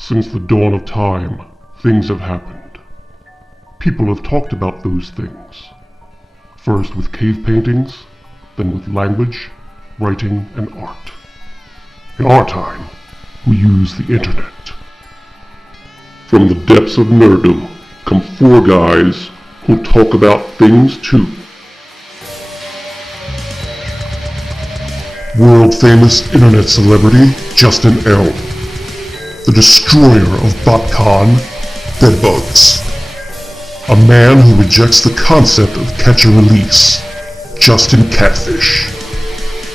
Since the dawn of time, things have happened. People have talked about those things. First with cave paintings, then with language, writing, and art. In our time, we use the internet. From the depths of nerddom come four guys who talk about things too. World-famous internet celebrity Justin L. The destroyer of BotCon, bedbugs. A man who rejects the concept of catch and release, Justin Catfish.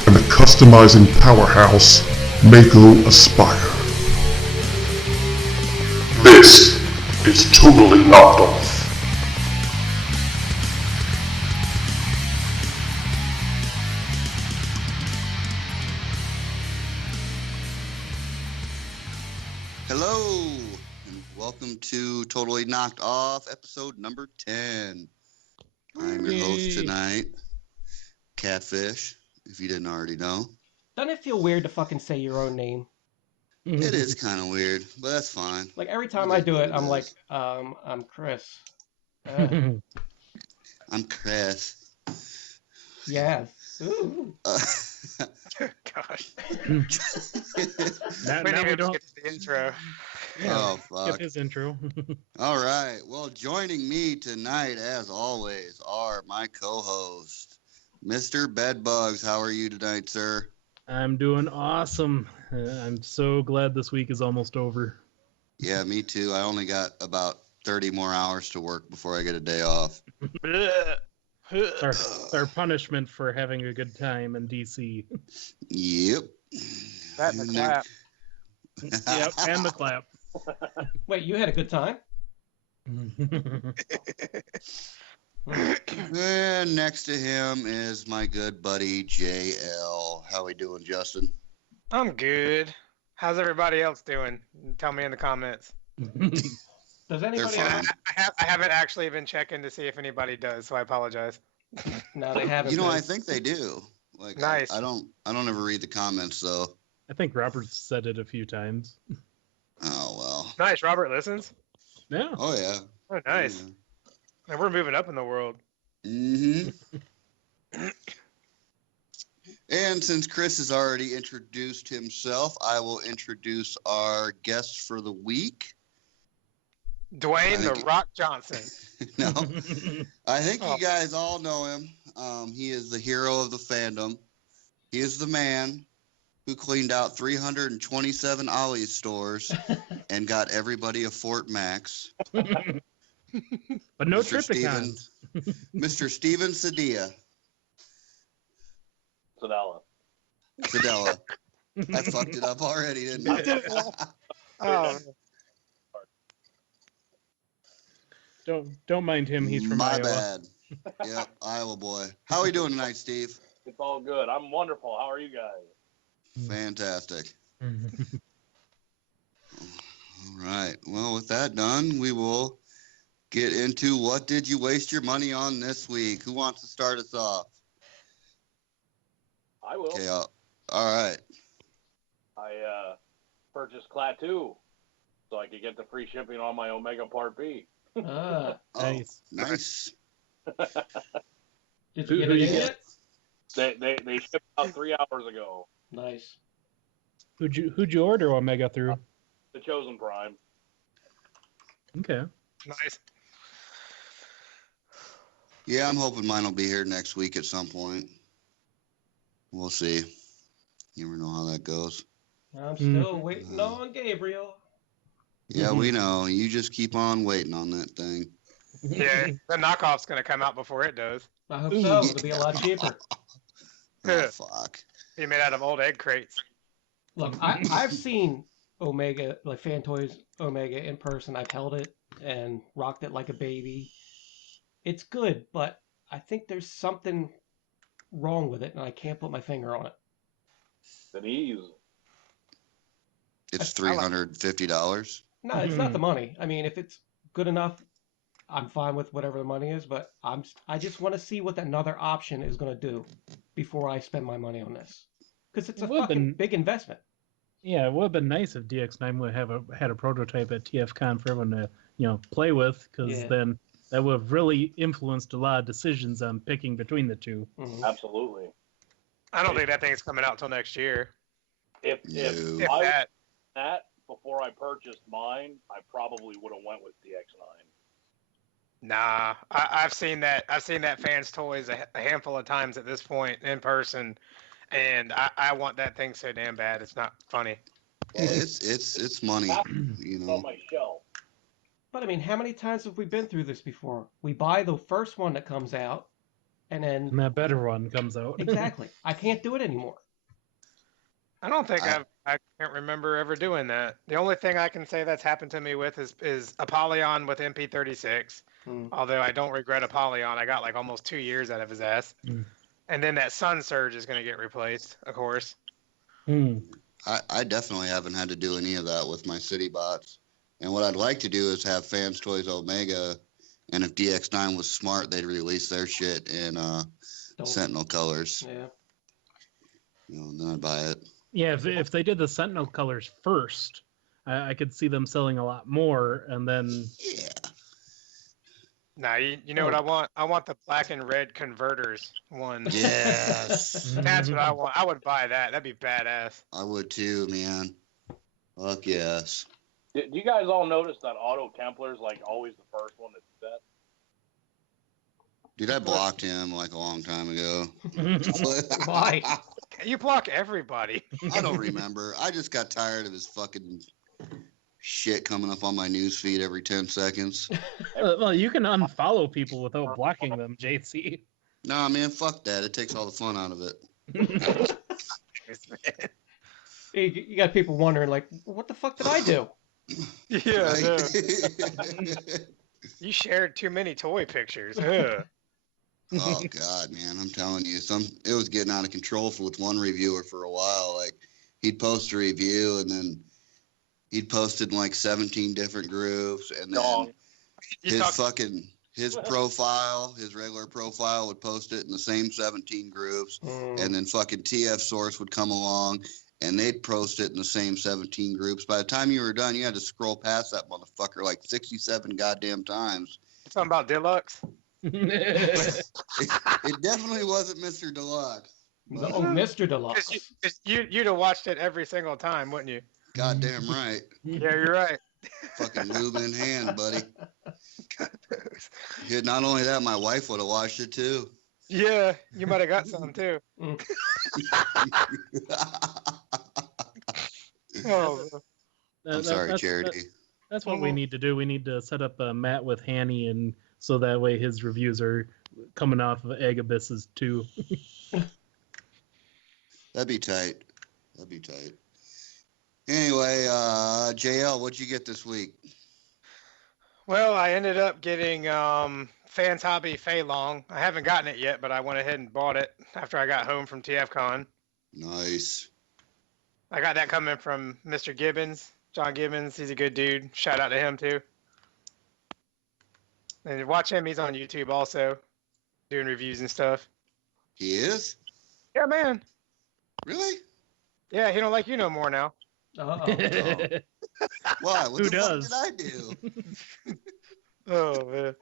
And the customizing powerhouse, Mako Aspire. This is Totally Knocked Off. Hello, and welcome to Totally Knocked Off, episode number 10. I'm your host tonight, Catfish, if you didn't already know. Doesn't it feel weird to fucking say your own name? It is kind of weird, but that's fine. Like, every time I do it, I'm like, I'm Chris. I'm Chris. Yes. Ooh. Gosh. now we don't get to the intro. Oh, fuck. Skip his intro. All right. Well, joining me tonight, as always, are my co-hosts, Mr. Bedbugs. How are you tonight, sir? I'm doing awesome. I'm so glad this week is almost over. Yeah, me too. I only got about 30 more hours to work before I get a day off. It's our punishment for having a good time in DC. Yep. That and the clap. Yep, and the clap. Wait, you had a good time? And next to him is my good buddy JL. How we doing, Justin? I'm good. How's everybody else doing? Tell me in the comments. Does anybody fine. else? I haven't actually been checking to see if anybody does, so I apologize. No, they haven't. You know, I think they do. Like, Nice. I don't ever read the comments though. I think Robert said it a few times. Oh well. Nice, Robert listens. Yeah. Oh yeah. Oh, nice. And we're moving up in the world. Mm-hmm. And since Chris has already introduced himself, I will introduce our guest for the week. Dwayne the Rock Johnson. No, I think you guys all know him. He is the hero of the fandom. He is the man who cleaned out 327 Ollie stores and got everybody a Fort Max. But no Tripticons. Mr. Steven Sidella. Sidella. I fucked it up already, didn't I? Oh, Don't mind him. He's from My Iowa. bad. Yep, Iowa boy. How are we doing tonight, Steve? It's all good. I'm wonderful. How are you guys? Fantastic. All right. Well, with that done, we will get into what did you waste your money on this week? Who wants to start us off? I will. Okay. All right. I purchased Klaatu so I could get the free shipping on my Omega Part B. Ah, Nice. Nice. did you get it in yet? They shipped out 3 hours ago. Nice. Who'd you order Omega through? The Chosen Prime. Okay. nice. Yeah, I'm hoping mine will be here next week at some point. We'll see. You never know how that goes. I'm still waiting on Gabriel. Yeah, we know. You just keep on waiting on that thing. Yeah, the knockoff's going to come out before it does. I hope so. It'll be a lot cheaper. Oh, fuck. Be made out of old egg crates. Look, I've seen Omega, like Fan Toys Omega in person. I've held it and rocked it like a baby. It's good, but I think there's something wrong with it, and I can't put my finger on it. The knees. It's $350. No, it's not the money. I mean, if it's good enough, I'm fine with whatever the money is, but I just want to see what another option is going to do before I spend my money on this. Because it's a fucking big investment. Yeah, it would have been nice if DX9 would have had a prototype at TFCon for everyone to, play with, because then that would have really influenced a lot of decisions on picking between the two. Mhm. Absolutely. I don't think that thing's coming out till next year. If No. I that. that before I purchased mine, I probably would have went with DX9. Nah, I've seen that. I've seen that fans' toys a handful of times at this point in person, and I want that thing so damn bad. It's not funny. Yeah, it's money, you It's know. on my shelf. But I mean, how many times have we been through this before? We buy the first one that comes out, and then And that better one comes out. exactly, I can't do it anymore. I don't think I can't remember ever doing that. The only thing I can say that's happened to me with is Apollyon with MP36. Although I don't regret Apollyon, I got like almost 2 years out of his ass. And then that Sun Surge is going to get replaced, of course. I definitely haven't had to do any of that with my city bots. And what I'd like to do is have Fans Toys Omega, and if DX9 was smart, they'd release their shit in Sentinel colors. Yeah. Then I'd buy it. Yeah, if they did the Sentinel colors first, I could see them selling a lot more, and then... Yeah. Nah, you know what I want? I want the black and red converters one. Yes. That's what I want. I would buy that. That'd be badass. I would too, man. Fuck yes. Do you guys all notice that Otto Kempler's like always the first one that's set? Dude, I blocked him like a long time ago. Why? You block everybody. I don't remember. I just got tired of his fucking shit coming up on my news feed every 10 seconds. Well, you can unfollow people without blocking them, JC. Nah, man, fuck that. It takes all the fun out of it. You got people wondering, like, what the fuck did I do? Yeah, no. You shared too many toy pictures. Ugh. Oh God, man, I'm telling you, it was getting out of control with one reviewer for a while. Like, he'd post a review and then he'd post it in like 17 different groups, and then his profile, his regular profile, would post it in the same 17 groups, and then fucking TF Source would come along and they'd post it in the same 17 groups. By the time you were done, you had to scroll past that motherfucker like 67 goddamn times. Something about Deluxe? It definitely wasn't Mr. Deluxe. Oh, Mr. Deluxe. Because you'd have watched it every single time, wouldn't you? Goddamn right. Yeah, you're right. Fucking lube in hand, buddy. Yeah, not only that, my wife would have watched it too. Yeah, you might have got some too. Oh, I'm sorry, Charity. That's what we need to do. We need to set up a Matt with Hanny, and so that way his reviews are coming off of Egg Abysses too. That'd be tight. Anyway, JL, what'd you get this week? well, I ended up getting Fans Hobby Fei Long. I haven't gotten it yet, but I went ahead and bought it after I got home from TFCon. Nice. I got that coming from Mr. Gibbons, John Gibbons. He's a good dude. Shout out to him too. And watch him. He's on YouTube also, doing reviews and stuff. He is? Yeah, man. Really? Yeah, he don't like you no more now. Uh-oh. Why? What Who the does? fuck did I do? Oh man.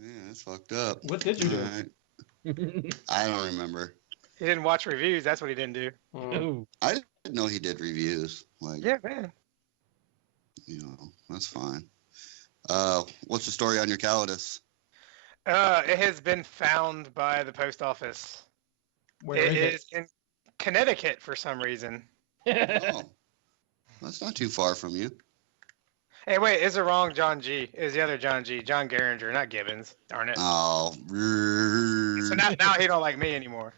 Yeah, that's fucked up. What did you do? Right. I don't remember. He didn't watch reviews. That's what he didn't do. Ooh. I didn't know he did reviews. Like, Yeah, man. That's fine. What's the story on your Calidus? It has been found by the post office. Where It is is in Connecticut for some reason. Oh, that's not too far from you. Hey, wait, is the wrong John G? Is the other John G? John Garinger, not Gibbons. Darn it. Oh, So now he don't like me anymore.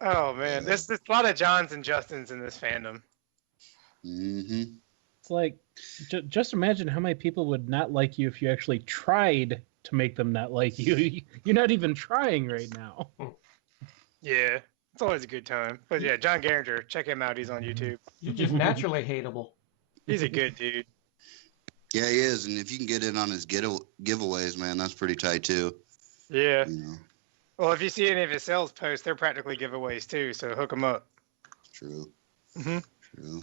Oh man, there's a lot of Johns and Justins in this fandom. Mm-hmm. It's like, just imagine how many people would not like you if you actually tried to make them not like you. You're not even trying right now. Yeah, it's always a good time. But yeah, John Garinger, check him out. He's on YouTube. You're just naturally hateable. He's a good dude. Yeah, he is. And if you can get in on his giveaways, man, that's pretty tight too. Yeah. Well, if you see any of his sales posts, they're practically giveaways too. So hook them up. True. Mm-hmm. True.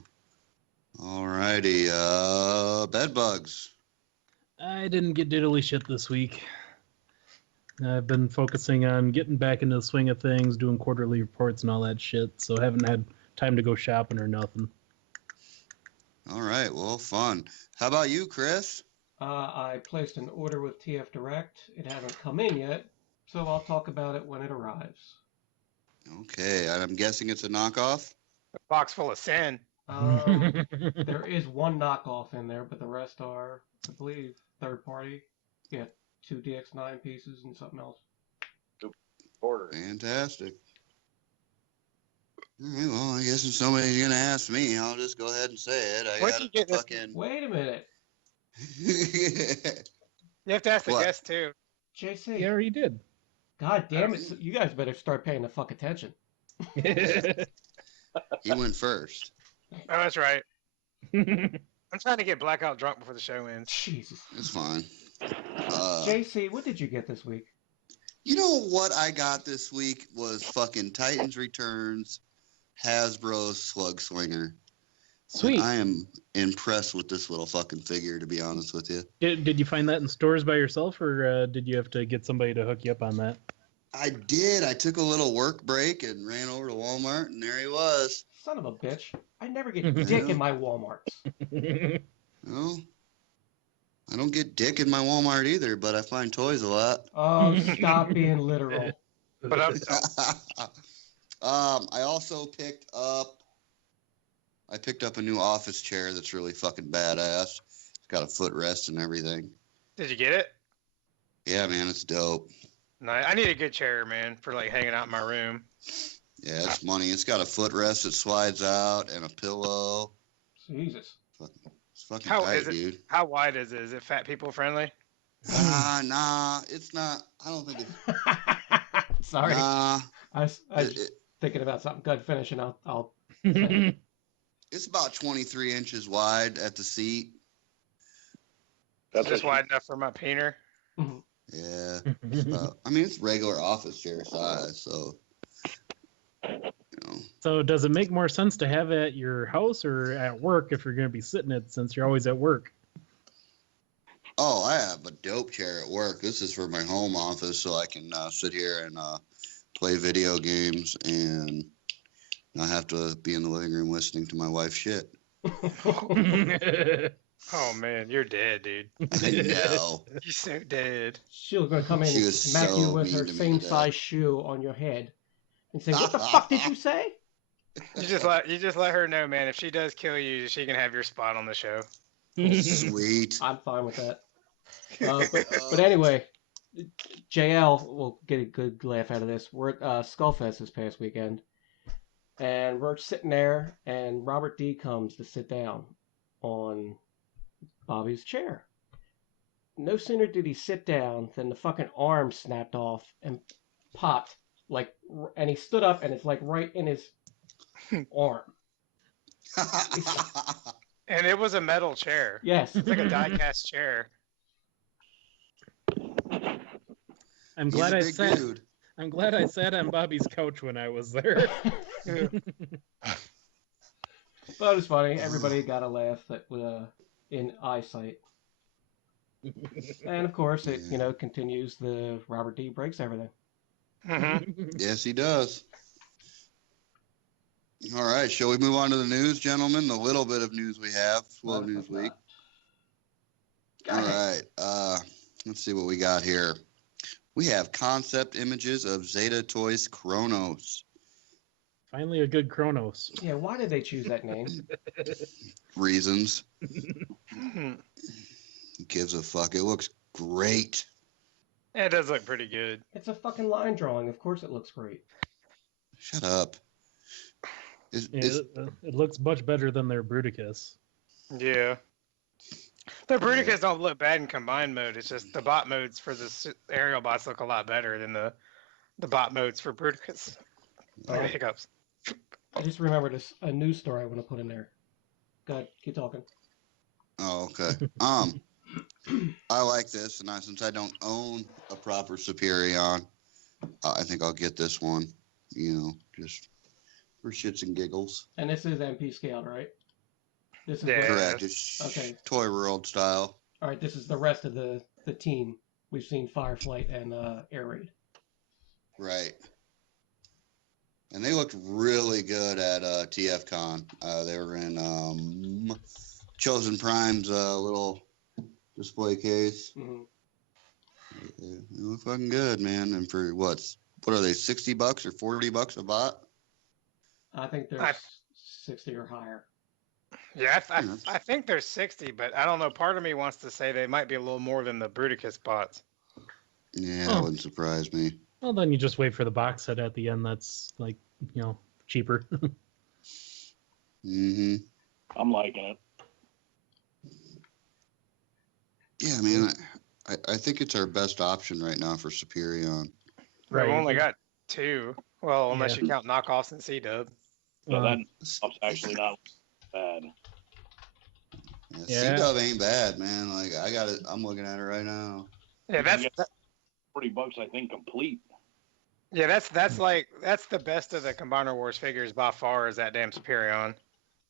Alrighty. Bed bugs. I didn't get diddly shit this week. I've been focusing on getting back into the swing of things, doing quarterly reports and all that shit, so I haven't had time to go shopping or nothing. All right. Well, fun. How about you, Chris? I placed an order with TF Direct. It hasn't come in yet, so I'll talk about it when it arrives. Okay. I'm guessing it's a knockoff. A box full of sin. There is one knockoff in there, but the rest are, I believe, third party. Yeah, 2 DX9 pieces and something else. Order. Fantastic. All right, well, I guess if somebody's going to ask me, I'll just go ahead and say it. Where'd you get this? Wait a minute. You have to ask the What? guest, too. JC. You already did. God damn it. You guys better start paying the fuck attention. He went first. Oh, that's right. I'm trying to get blackout drunk before the show ends. Jesus. It's fine. JC, what did you get this week? You know what I got this week was fucking Titans Returns Hasbro Slug Slinger. Sweet. And I am impressed with this little fucking figure, to be honest with you. Did you find that in stores by yourself, or did you have to get somebody to hook you up on that? I did. I took a little work break and ran over to Walmart, and there he was. Son of a bitch. I never get dick in my Walmarts. No, I don't get dick in my Walmart either, but I find toys a lot. Oh, stop being literal. But I also picked up a new office chair that's really fucking badass. It's got a footrest and everything. did you get it? Yeah, man, it's dope. No, I need a good chair, man, for like hanging out in my room. Yeah, it's money. It's got a footrest that slides out and a pillow. Jesus. It's fucking How tight, is it? dude. How wide is it? Is it fat people friendly? Nah, it's not. I don't think it's. Sorry. Nah, I was thinking about something. Good, finish, and I'll it's about 23 inches wide at the seat. That's Just wide enough for my peener. Yeah, it's about, I mean, it's regular office chair size, so you know. So does it make more sense to have it at your house or at work if you're going to be sitting it, since you're always at work? Oh, I have a dope chair at work. This is for my home office, so I can sit here and play video games and not have to be in the living room listening to my wife's shit. Oh man, you're dead, dude. I know. You're so dead. She's going to come in She and was smack so you with mean her to me same today. size shoe on your head and say, "What the fuck did you say?" You just let her know, man. If she does kill you, she can have your spot on the show. Sweet. I'm fine with that. But anyway, JL will get a good laugh out of this. We're at Skullfest this past weekend, and we're sitting there, and Robert D comes to sit down on Bobby's chair. No sooner did he sit down than the fucking arm snapped off and popped, and he stood up, and it's like right in his arm. And it was a metal chair. Yes. It's like a die-cast chair. I'm He's glad a I big sat. dude. I'm glad I sat on Bobby's couch when I was there. But it was funny. Everybody got a laugh that in eyesight. And of course, it continues the Robert D breaks everything. Mm-hmm. Yes, he does. All right, shall we move on to the news, gentlemen? The little bit of news we have. Slow news week. All right, let's see what we got here. We have concept images of Zeta Toys Kronos. Finally, a good Kronos. Yeah, why did they choose that name? Reasons. Who gives a fuck? It looks great. Yeah, it does look pretty good. It's a fucking line drawing. Of course it looks great. Shut up. It looks much better than their Bruticus. Yeah. The Bruticus don't look bad in combined mode. It's just the bot modes for the aerial bots look a lot better than the bot modes for Bruticus. Oh. Hiccups. I just remembered a news story I want to put in there. Go ahead, keep talking. Oh, okay. I like this, and since I don't own a proper Superion, I think I'll get this one. Just for shits and giggles. And this is MP scaled, right? This is Yeah. Correct. It's Okay. Toy World style. All right, this is the rest of the team. We've seen Fireflight and Air Raid. Right. And they looked really good at TFCon. They were in Chosen Prime's little display case. Mm-hmm. They look fucking good, man. And for what are they, $60 or $40 a bot? I think they're 60 or higher. Yeah, I think they're 60, but I don't know. Part of me wants to say they might be a little more than the Bruticus bots. Yeah, that wouldn't surprise me. Well, then you just wait for the box set at the end. That's like, cheaper. Mm-hmm. I'm liking it. Yeah, man. I think it's our best option right now for Superion. Right. We've only got 2. Well, unless you count knockoffs and C-Dub. Yeah, that's actually not bad. Yeah. C-Dub ain't bad, man. Like, I got it. I'm looking at it right now. Yeah, that's $40, I think, complete. Yeah, that's the best of the Combiner Wars figures by far is that damn Superion.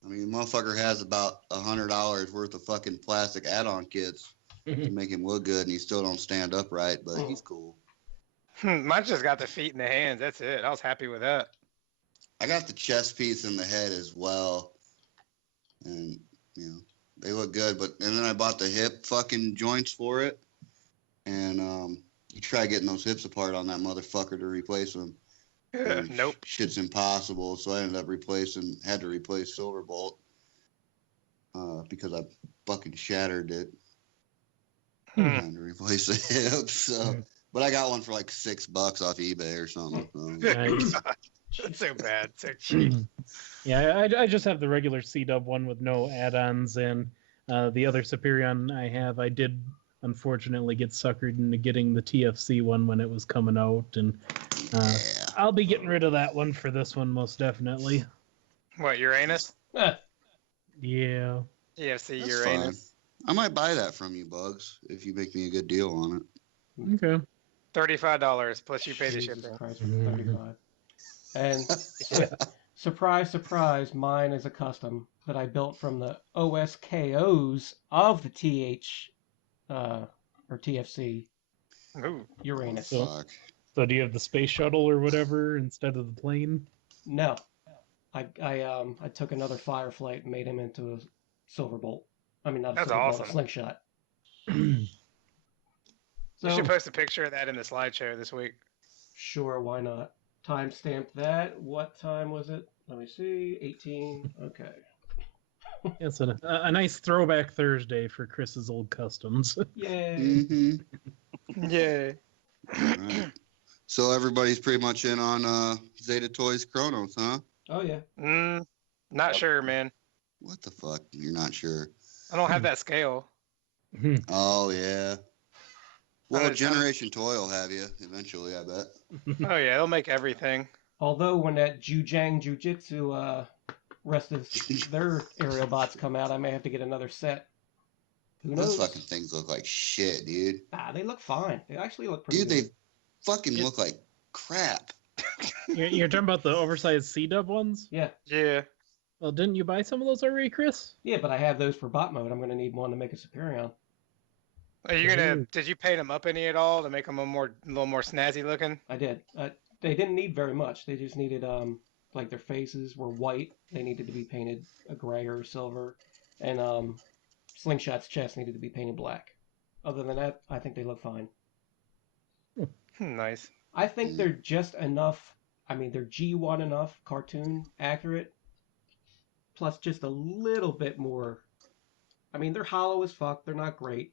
I mean, motherfucker has about $100 worth of fucking plastic add-on kits to make him look good, and he still don't stand upright, but he's cool. Mine just got the feet and the hands. That's it. I was happy with that. I got the chest piece and the head as well, and they look good. And then I bought the hip fucking joints for it, and you try getting those hips apart on that motherfucker to replace them. Nope. Shit's impossible. So I ended up had to replace Silverbolt because I fucking shattered it. Trying to replace the hip. So, but I got one for like $6 off eBay or something. Nice. That's so bad. So cheap. Yeah, I just have the regular C-Dub one with no add-ons, and the other Superion I did unfortunately get suckered into getting the TFC one when it was coming out, and I'll be getting rid of that one for this one most definitely. What, Uranus? Yeah. TFC That's Uranus. fine. I might buy that from you, Bugs, if you make me a good deal on it. Okay. $35 plus you pay the Jesus shipping. Christ, 35. And surprise, surprise, mine is a custom that I built from the OSKOs of the or TFC Ooh. Uranus. Fuck. So do you have the space shuttle or whatever instead of the plane? No, I took another Fireflight and made him into a Silverbolt. I mean, not a That's Silverbolt, awesome. a Slingshot. You So should post a picture of that in the slideshow this week. sure, why not? Timestamp that. What time was it? Let me see. 18. Okay. It's a nice throwback Thursday for Chris's old customs. Yay. Mm-hmm. Yeah. All right. So everybody's pretty much in on Zeta Toys Kronos, huh? Oh yeah. Not sure, man. What the fuck? You're not sure? I don't have that scale. Oh, yeah. Well, Not a- Generation Toy will have you eventually, I bet. Oh yeah, they'll make everything. Although when that Jujang Jujitsu rest of their aerial bots come out, I may have to get another set. Who knows? Those fucking things look like shit, dude. They look fine. They actually look pretty Dude, good. they fucking look like crap. You're talking about the oversized C-Dub ones? Yeah. Yeah. Well, didn't you buy some of those already, Chris? Yeah, but I have those for bot mode. I'm going to need one to make a Superion. Are you gonna? Did you paint them up any at all to make them a little more snazzy looking? I did. They didn't need very much. They just needed like their faces were white. They needed to be painted a gray or silver, and Slingshot's chest needed to be painted black. Other than that, I think they look fine. Nice. I think they're just enough. I mean, they're G1 enough, cartoon accurate, plus just a little bit more. I mean, they're hollow as fuck. They're not great,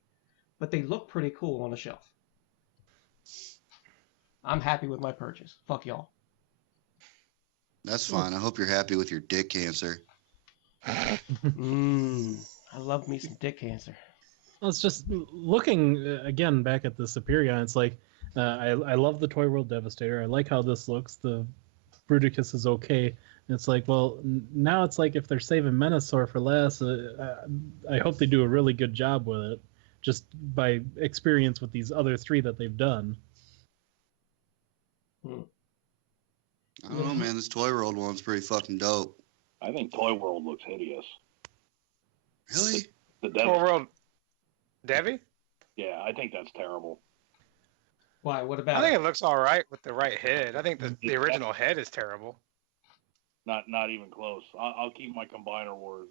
but they look pretty cool on a shelf. I'm happy with my purchase. Fuck y'all. That's fine. I hope you're happy with your dick cancer. I love me some dick cancer. Well, it's just looking again back at the Superion. It's like I love the Toy World Devastator. I like how this looks. The Bruticus is okay. And it's like, well, now it's like if they're saving Menasor for less, I hope they do a really good job with it, just by experience with these other three that they've done. I don't know, man. This Toy World one's pretty fucking dope. I think Toy World looks hideous. Really? The Toy Dev- World, Debbie? Yeah, I think that's terrible. Why? What I about think it? it looks all right with the right head. I think the original head is terrible. Not even close. I'll keep my Combiner Wars.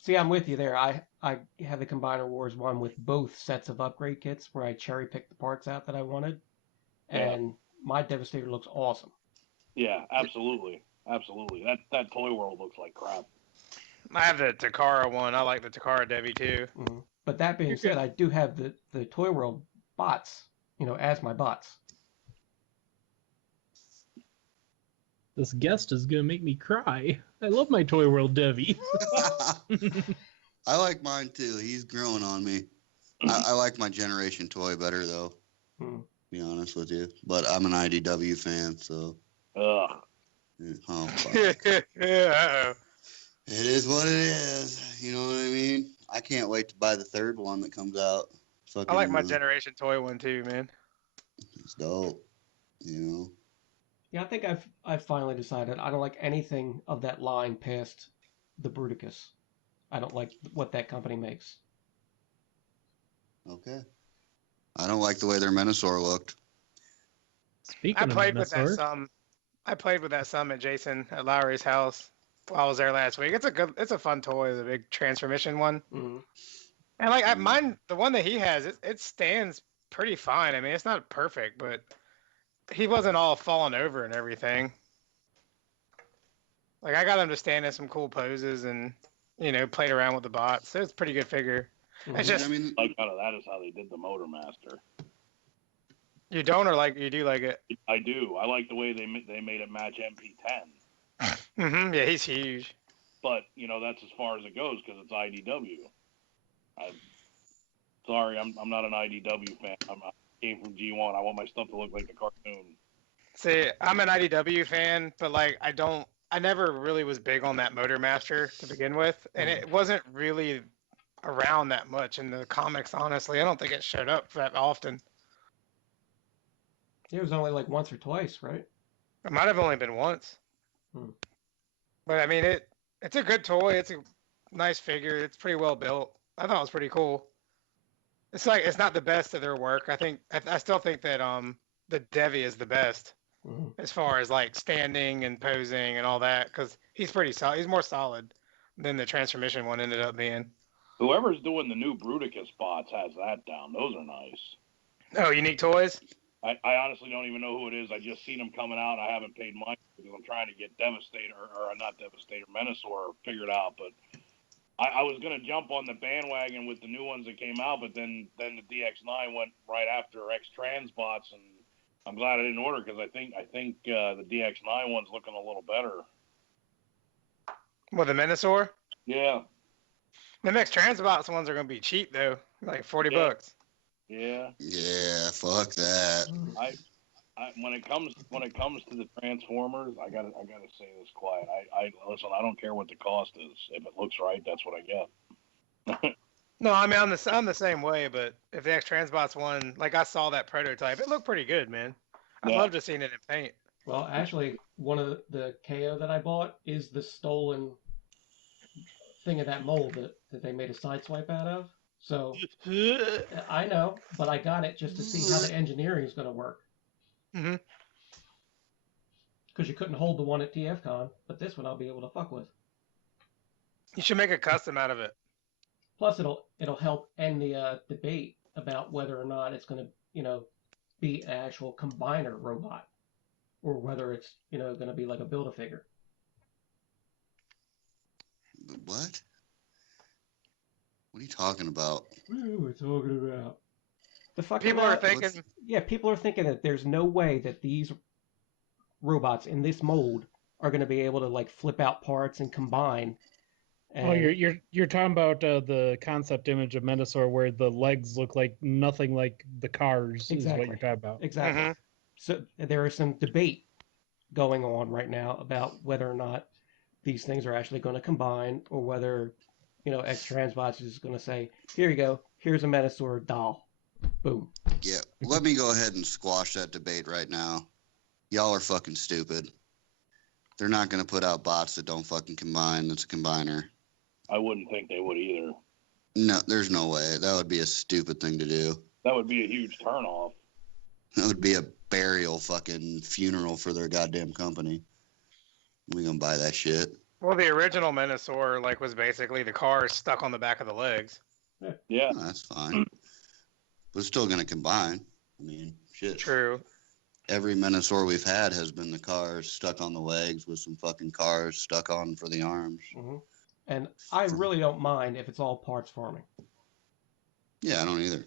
See, I'm with you there. I have the Combiner Wars one with both sets of upgrade kits where I cherry picked the parts out that I wanted, Yeah. and my Devastator looks awesome. Yeah, absolutely. Absolutely. That Toy World looks like crap. I have the Takara one. I like the Takara Debbie too. Hmm. But that being said, I do have the Toy World bots, as my bots. This guest is gonna make me cry. I love my Toy World Devi. I like mine too. He's growing on me. I like my Generation Toy better though. Hmm. To be honest with you, but I'm an IDW fan, so. Ugh. Oh, fuck. Uh-oh. It is what it is. You know what I mean? I can't wait to buy the third one that comes out. I like my Fucking, Generation Toy one too, man. It's dope. You know. Yeah, I think I've finally decided I don't like anything of that line past the Bruticus. I don't like what that company makes. Okay. I don't like the way their Minosaur looked. Speaking I of played with that dinosaurs, some. I played with that some at Jason at Lowry's house while I was there last week. It's a fun toy, the big transformation one. Mm-hmm. And like mine, the one that he has, it stands pretty fine. I mean, it's not perfect, but he wasn't all falling over and everything. Like I got him to stand in some cool poses and played around with the bots. So it's a pretty good figure. Mm-hmm. It's just I mean, Like out of that is how they did the Motor Master. you don't or like you do like it. I do. I like the way they made it match MP10. Mm-hmm. Yeah, he's huge. But that's as far as it goes because it's IDW. Sorry, I'm not an IDW fan. I came from G1. I want my stuff to look like the cartoon. See, I'm an IDW fan, but like I never really was big on that Motor Master to begin with, and it wasn't really around that much in the comics. Honestly, I don't think it showed up that often. It was only like once or twice, right? It might have only been once. Hmm. But I mean, it's a good toy. It's a nice figure. It's pretty well built. I thought it was pretty cool. It's not the best of their work. I still think that the Devi is the best Mm-hmm. as far as like standing and posing and all that because he's pretty solid. He's more solid than the transformation one ended up being. Whoever's doing the new Bruticus bots has that down. Those are nice. Oh, Unique Toys. I honestly don't even know who it is. I just seen them coming out. I haven't paid money because I'm trying to get Devastator or not Devastator, Minosaur figured out. But I was gonna jump on the bandwagon with the new ones that came out, but then the DX9 went right after X Trans bots, and I'm glad I didn't order because I think the DX9 one's looking a little better. Well, the Minosaur. Yeah. The next Transbots ones are gonna be cheap though, like $40. Yeah. Yeah, fuck that. I when it comes to the Transformers, I gotta say this quiet. I listen. I don't care what the cost is. If it looks right, that's what I get. No, I mean I'm the same way, but if the X Transbots one, like I saw that prototype, it looked pretty good, man. I'd Yeah. love to seen it in paint. Well, actually, one of the KO that I bought is the stolen thing of that mold that they made a sideswipe out of. So I know, but I got it just to see how the engineering is going to work. Mm-hmm. Because you couldn't hold the one at TFCon, but this one I'll be able to fuck with. You should make a custom out of it. Plus, it'll help end the debate about whether or not it's going to, be an actual combiner robot, or whether it's going to be like a Build-A-Figure. What? What are you talking about? What are we talking about? The fuck People are thinking, Yeah, people are thinking that there's no way that these robots in this mold are going to be able to like flip out parts and combine. And... Oh, you're talking about the concept image of Menosaur where the legs look like nothing like the cars. Exactly. Is what you're talking about. Exactly. Mm-hmm. So there is some debate going on right now about whether or not these things are actually going to combine, or whether X Transbots is going to say, "Here you go. Here's a Menosaur doll." Boom. Yeah, let me go ahead and squash that debate right now. Y'all are fucking stupid. They're not going to put out bots that don't fucking combine. That's a combiner. I wouldn't think they would either. No, there's no way. That would be a stupid thing to do. That would be a huge turnoff. That would be a burial fucking funeral for their goddamn company. We gonna buy that shit. Well, the original Minosaur like was basically the cars stuck on the back of the legs. Yeah. Oh, that's fine. But it's still gonna combine. I mean, shit. True. Every Minosaur we've had has been the cars stuck on the legs with some fucking cars stuck on for the arms. Mm-hmm. And I really don't mind if it's all parts forming. Yeah, I don't either.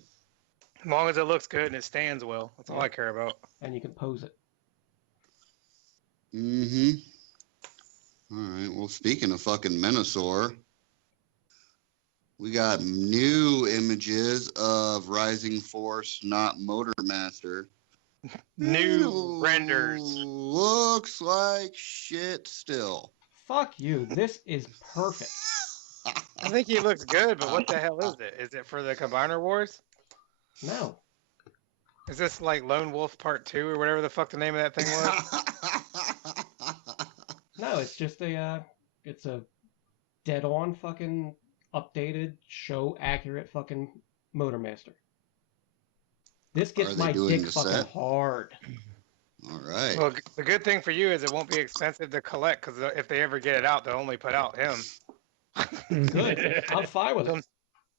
As long as it looks good and it stands well. That's all I care about. And you can pose it. Mm-hmm. All right. Well, speaking of fucking Minosaur, we got new images of Rising Force, not Motormaster. New renders. Looks like shit still. Fuck you. This is perfect. I think he looks good, but what the hell is it? Is it for the Combiner Wars? No. Is this like Lone Wolf Part 2 or whatever the fuck the name of that thing was? No, it's just it's a dead-on fucking updated, show-accurate fucking Motormaster. This gets my dick fucking set? hard. All right. Well, the good thing for you is it won't be expensive to collect because if they ever get it out, they'll only put out him. Good. I'm fine with it.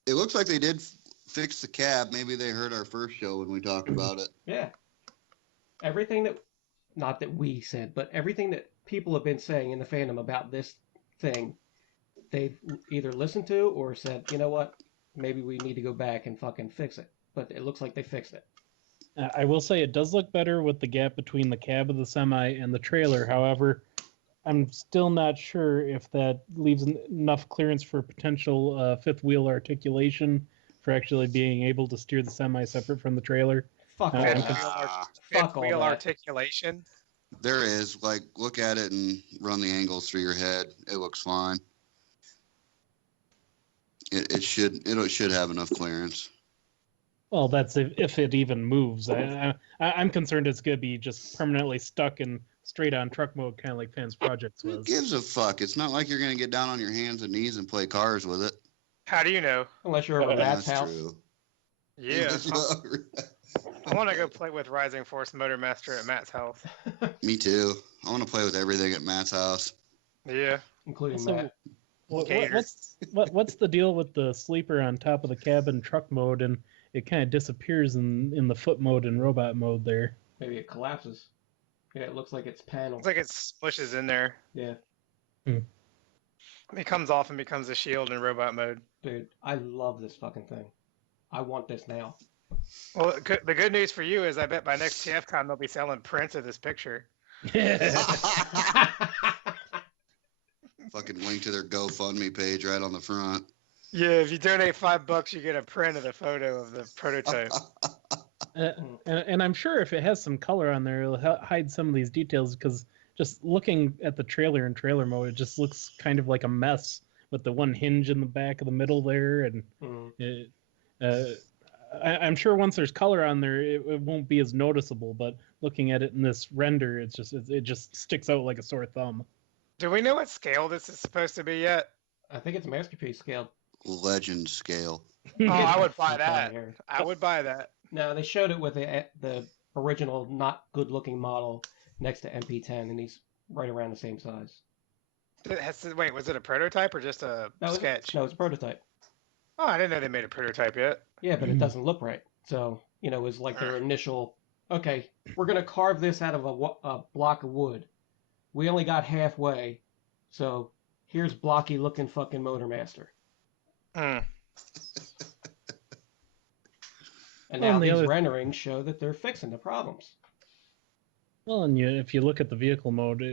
It looks like they did fix the cab. Maybe they heard our first show when we talked about it. Yeah. Everything that, not that we said, but everything that people have been saying in the fandom about this thing, they've either listened to or said, you know what, maybe we need to go back and fucking fix it. But it looks like they fixed it. I will say it does look better with the gap between the cab of the semi and the trailer. However, I'm still not sure if that leaves enough clearance for potential fifth wheel articulation for actually being able to steer the semi separate from the trailer. Fuck all that. Fifth wheel articulation. There is. Like, look at it and run the angles through your head. It looks fine. It should have enough clearance. Well, that's if it even moves. I'm concerned it's going to be just permanently stuck in straight-on truck mode, kind of like Fans Projects was. Who gives a fuck? It's not like you're going to get down on your hands and knees and play cars with it. How do you know? Unless you're over Matt's That's house. true. Yeah. I want to go play with Rising Force Motormaster at Matt's house. Me too. I want to play with everything at Matt's house. Yeah. Including So, Matt. What's the deal with the sleeper on top of the cabin truck mode, and it kind of disappears in the foot mode and robot mode there? Maybe it collapses. Yeah, it looks like it's panels. It's like it smushes in there. Yeah. It comes off and becomes a shield in robot mode. Dude, I love this fucking thing. I want this now. Well, the good news for you is I bet by next TFCon they'll be selling prints of this picture. Fucking link to their GoFundMe page right on the front. Yeah, if you donate $5, you get a print of the photo of the prototype. And I'm sure if it has some color on there, it'll hide some of these details, because just looking at the trailer in trailer mode, it just looks kind of like a mess with the one hinge in the back of the middle there. And I'm sure once there's color on there, it won't be as noticeable, but looking at it in this render, it just sticks out like a sore thumb. Do we know what scale this is supposed to be yet? I think it's Masterpiece scale. Legend scale. Oh, I would buy that. I would buy that. No, they showed it with the original not good-looking model next to MP10, and he's right around the same size. Wait, was it a prototype or just a sketch? No, it's a prototype. Oh, I didn't know they made a prototype yet. Yeah, but it doesn't look right. So, it was like their initial, okay, we're going to carve this out of a block of wood. We only got halfway, so here's blocky-looking fucking Motormaster. And now these renderings show that they're fixing the problems. Well, and if you look at the vehicle mode,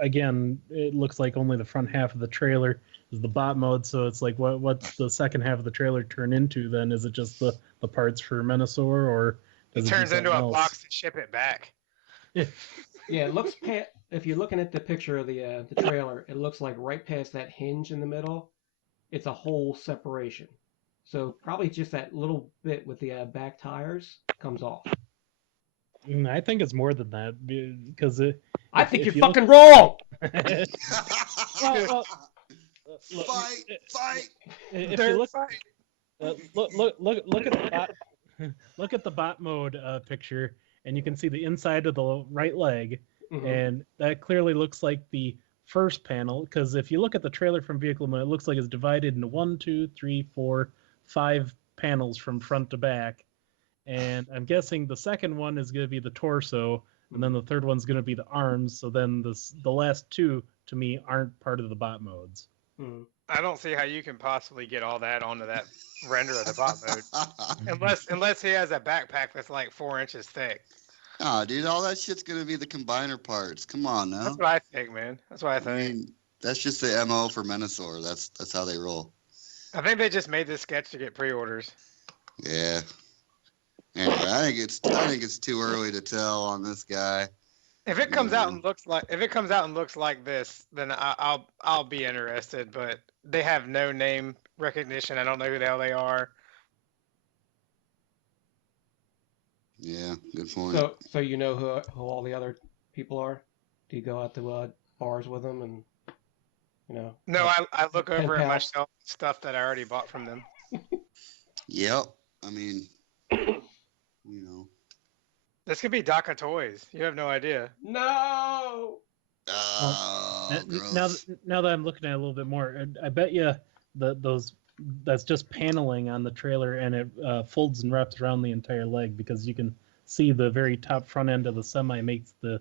again, it looks like only the front half of the trailer is the bot mode. So it's like, what's the second half of the trailer turn into then? Is it just the parts for Minosaur, or does it turns into a box and ship it back? Yeah, it looks. If you're looking at the picture of the trailer, it looks like right past that hinge in the middle, it's a whole separation. So probably just that little bit with the back tires comes off. I think it's more than that because I think you're fucking wrong. well, Fight! If you look at the bot, look at the bot mode picture, and you can see the inside of the right leg, and that clearly looks like the first panel. Because if you look at the trailer from Vehicle Mode, it looks like it's divided into 1, 2, 3, 4, 5 panels from front to back. And I'm guessing the second one is going to be the torso, and then the third one's going to be the arms. So then the last two, to me, aren't part of the bot modes. I don't see how you can possibly get all that onto that render of the bot mode, unless he has a backpack that's like 4 inches thick. Nah, dude, all that shit's gonna be the combiner parts. Come on now. That's what I think, man. That's what I think. I mean, that's just the MO for Menasor. That's how they roll. I think they just made this sketch to get pre-orders. Yeah. Anyway, I think it's too early to tell on this guy. If it comes out and looks like this, then I'll be interested. But they have no name recognition. I don't know who the hell they are. Yeah, good point. So you know who all the other people are? Do you go out to bars with them and No, I look over at my shelf stuff that I already bought from them. Yep. I mean, This could be DACA Toys. You have no idea. No. Now that I'm looking at it a little bit more, I bet you that's just paneling on the trailer, and it folds and wraps around the entire leg, because you can see the very top front end of the semi makes the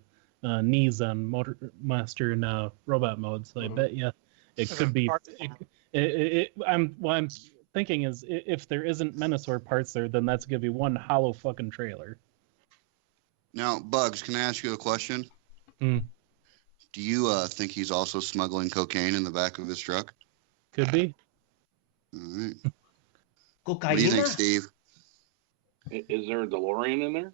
knees on Motor Master and robot mode. So I bet you it could be. I'm thinking is if there isn't Menasor parts there, then that's gonna be one hollow fucking trailer. Now, Bugs, can I ask you a question? Do you think he's also smuggling cocaine in the back of his truck? Could be. All right. Cocaine. What do you think, Steve? Is there a DeLorean in there?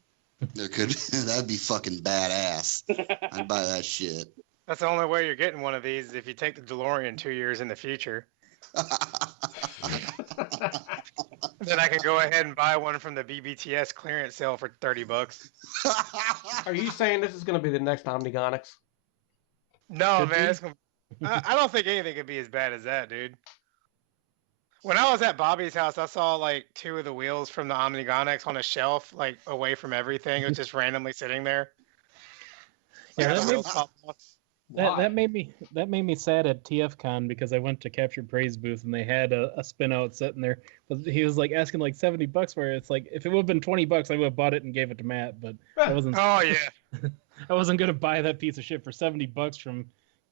There could. That'd be fucking badass. I'd buy that shit. That's the only way you're getting one of these, if you take the DeLorean 2 years in the future. Then I can go ahead and buy one from the BBTS clearance sale for $30. Are you saying this is going to be the next Omnigonix? No, man. I don't think anything could be as bad as that, dude. When I was at Bobby's house, I saw like 2 of the wheels from the Omnigonix on a shelf, like away from everything. It was just randomly sitting there. Yeah, that made me sad at TFCon, because I went to Capture Praise booth and they had a spin out sitting there, but he was like asking like $70 for it. It's like, if it would have been $20, I would have bought it and gave it to Matt, but I wasn't. Oh yeah. I wasn't gonna buy that piece of shit for $70 from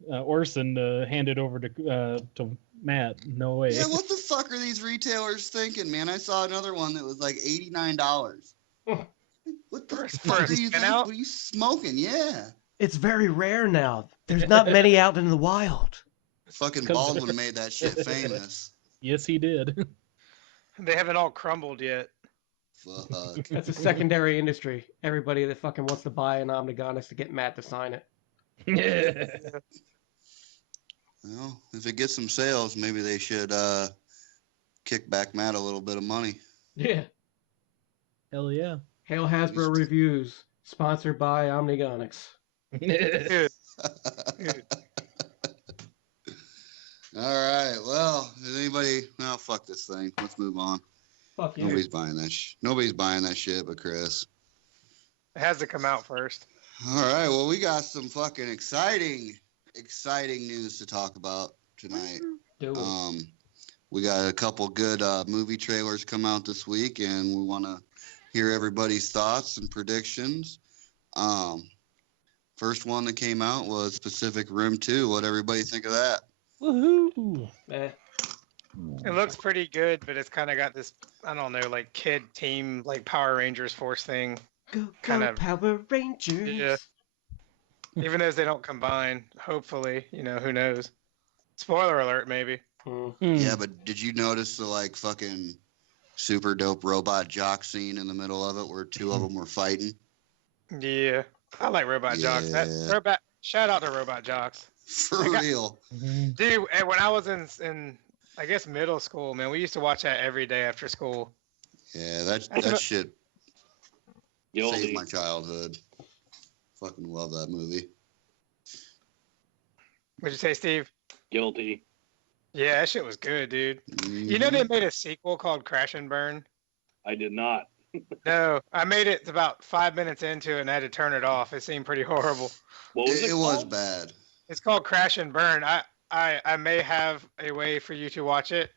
Orson to hand it over to Matt. No way. Yeah, what the fuck are these retailers thinking, man? I saw another one that was like $89. What the fuck do you think? What are you smoking? Yeah. It's very rare now. There's not many out in the wild. Fucking Baldwin made that shit famous. Yes, he did. They haven't all crumbled yet. Fuck. That's a secondary industry. Everybody that fucking wants to buy an Omnigonix to get Matt to sign it. Yeah. Well, if it gets some sales, maybe they should kick back Matt a little bit of money. Yeah. Hell yeah. Hail Hasbro Reviews, sponsored by Omnigonix. All right. Well, is anybody? No, fuck this thing. Let's move on. Fuck you. Nobody's buying that. Nobody's buying that shit, but Chris. It has to come out first. All right. Well, we got some fucking exciting news to talk about tonight. We got a couple good movie trailers come out this week, and we want to hear everybody's thoughts and predictions. First one that came out was Pacific Rim 2. What everybody think of that? Woohoo! It looks pretty good, but it's kind of got this, I don't know, like kid team, like Power Rangers Force thing. Go Power Rangers. Yeah. Even though they don't combine, hopefully, who knows? Spoiler alert, maybe. Yeah, but did you notice the like fucking super dope robot jock scene in the middle of it where 2 of them were fighting? Yeah, I like robot jocks. Shout out to robot jocks. For real. Dude, and when I was in I guess middle school, man, we used to watch that every day after school. Yeah, that shit. Saved my childhood. Fucking love that movie. What'd you say, Steve? Guilty. Yeah, that shit was good, dude. Mm-hmm. You know they made a sequel called Crash and Burn? I did not. No, I made it about 5 minutes into it and I had to turn it off. It seemed pretty horrible. What was It it was called? bad. It's called Crash and Burn. I may have a way for you to watch it.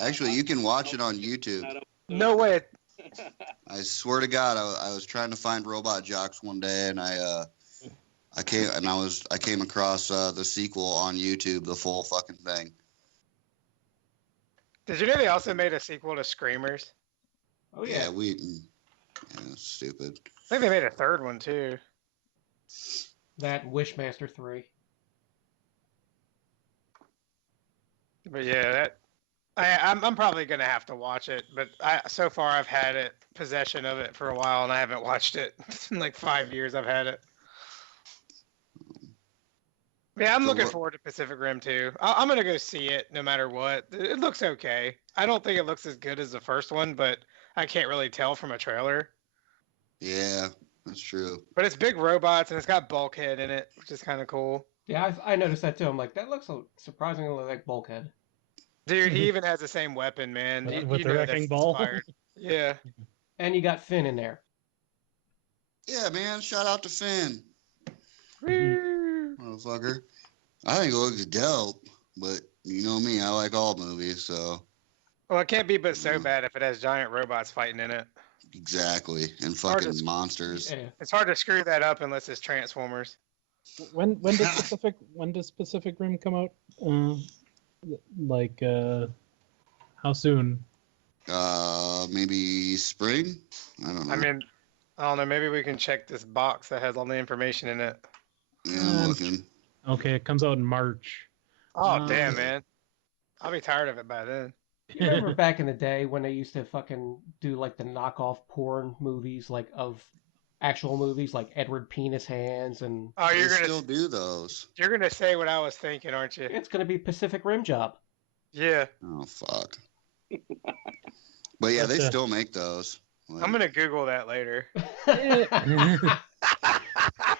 Actually, you can watch it on YouTube. No way. I swear to God, I was trying to find Robot Jocks one day, and I came across the sequel on YouTube, the full fucking thing. Did you know they also made a sequel to Screamers? Oh yeah. Stupid. I think they made a third one too. That Wishmaster 3. But yeah, I'm probably gonna have to watch it. But so far I've had possession of it for a while, and I haven't watched it in like 5 years. I've had it. Yeah, I'm looking forward to Pacific Rim 2. I'm gonna go see it no matter what. It looks okay. I don't think it looks as good as the first one, but I can't really tell from a trailer. Yeah, that's true. But it's big robots and it's got Bulkhead in it, which is kind of cool. Yeah, I noticed that too. I'm like, that looks surprisingly like Bulkhead. Dude, he even has the same weapon, man. With the wrecking ball. Inspired. Yeah. And you got Finn in there. Yeah, man. Shout out to Finn. Woo. Motherfucker. I think it looks dope, but you know me, I like all movies, so. Well, it can't be but so bad if it has giant robots fighting in it. Exactly. And fucking monsters. Yeah. It's hard to screw that up unless it's Transformers. When does Pacific Rim come out? How soon? Maybe spring? I don't know. I mean, I don't know. Maybe we can check this box that has all the information in it. Yeah, I'm looking. Okay, it comes out in March. Oh, damn, man. I'll be tired of it by then. You remember back in the day when they used to fucking do like the knockoff porn movies, like of actual movies, like Edward Penis Hands and. Oh, They still do those. You're gonna say what I was thinking, aren't you? It's gonna be Pacific Rim Job. Yeah. Oh fuck. But yeah, they still make those. Like, I'm gonna Google that later.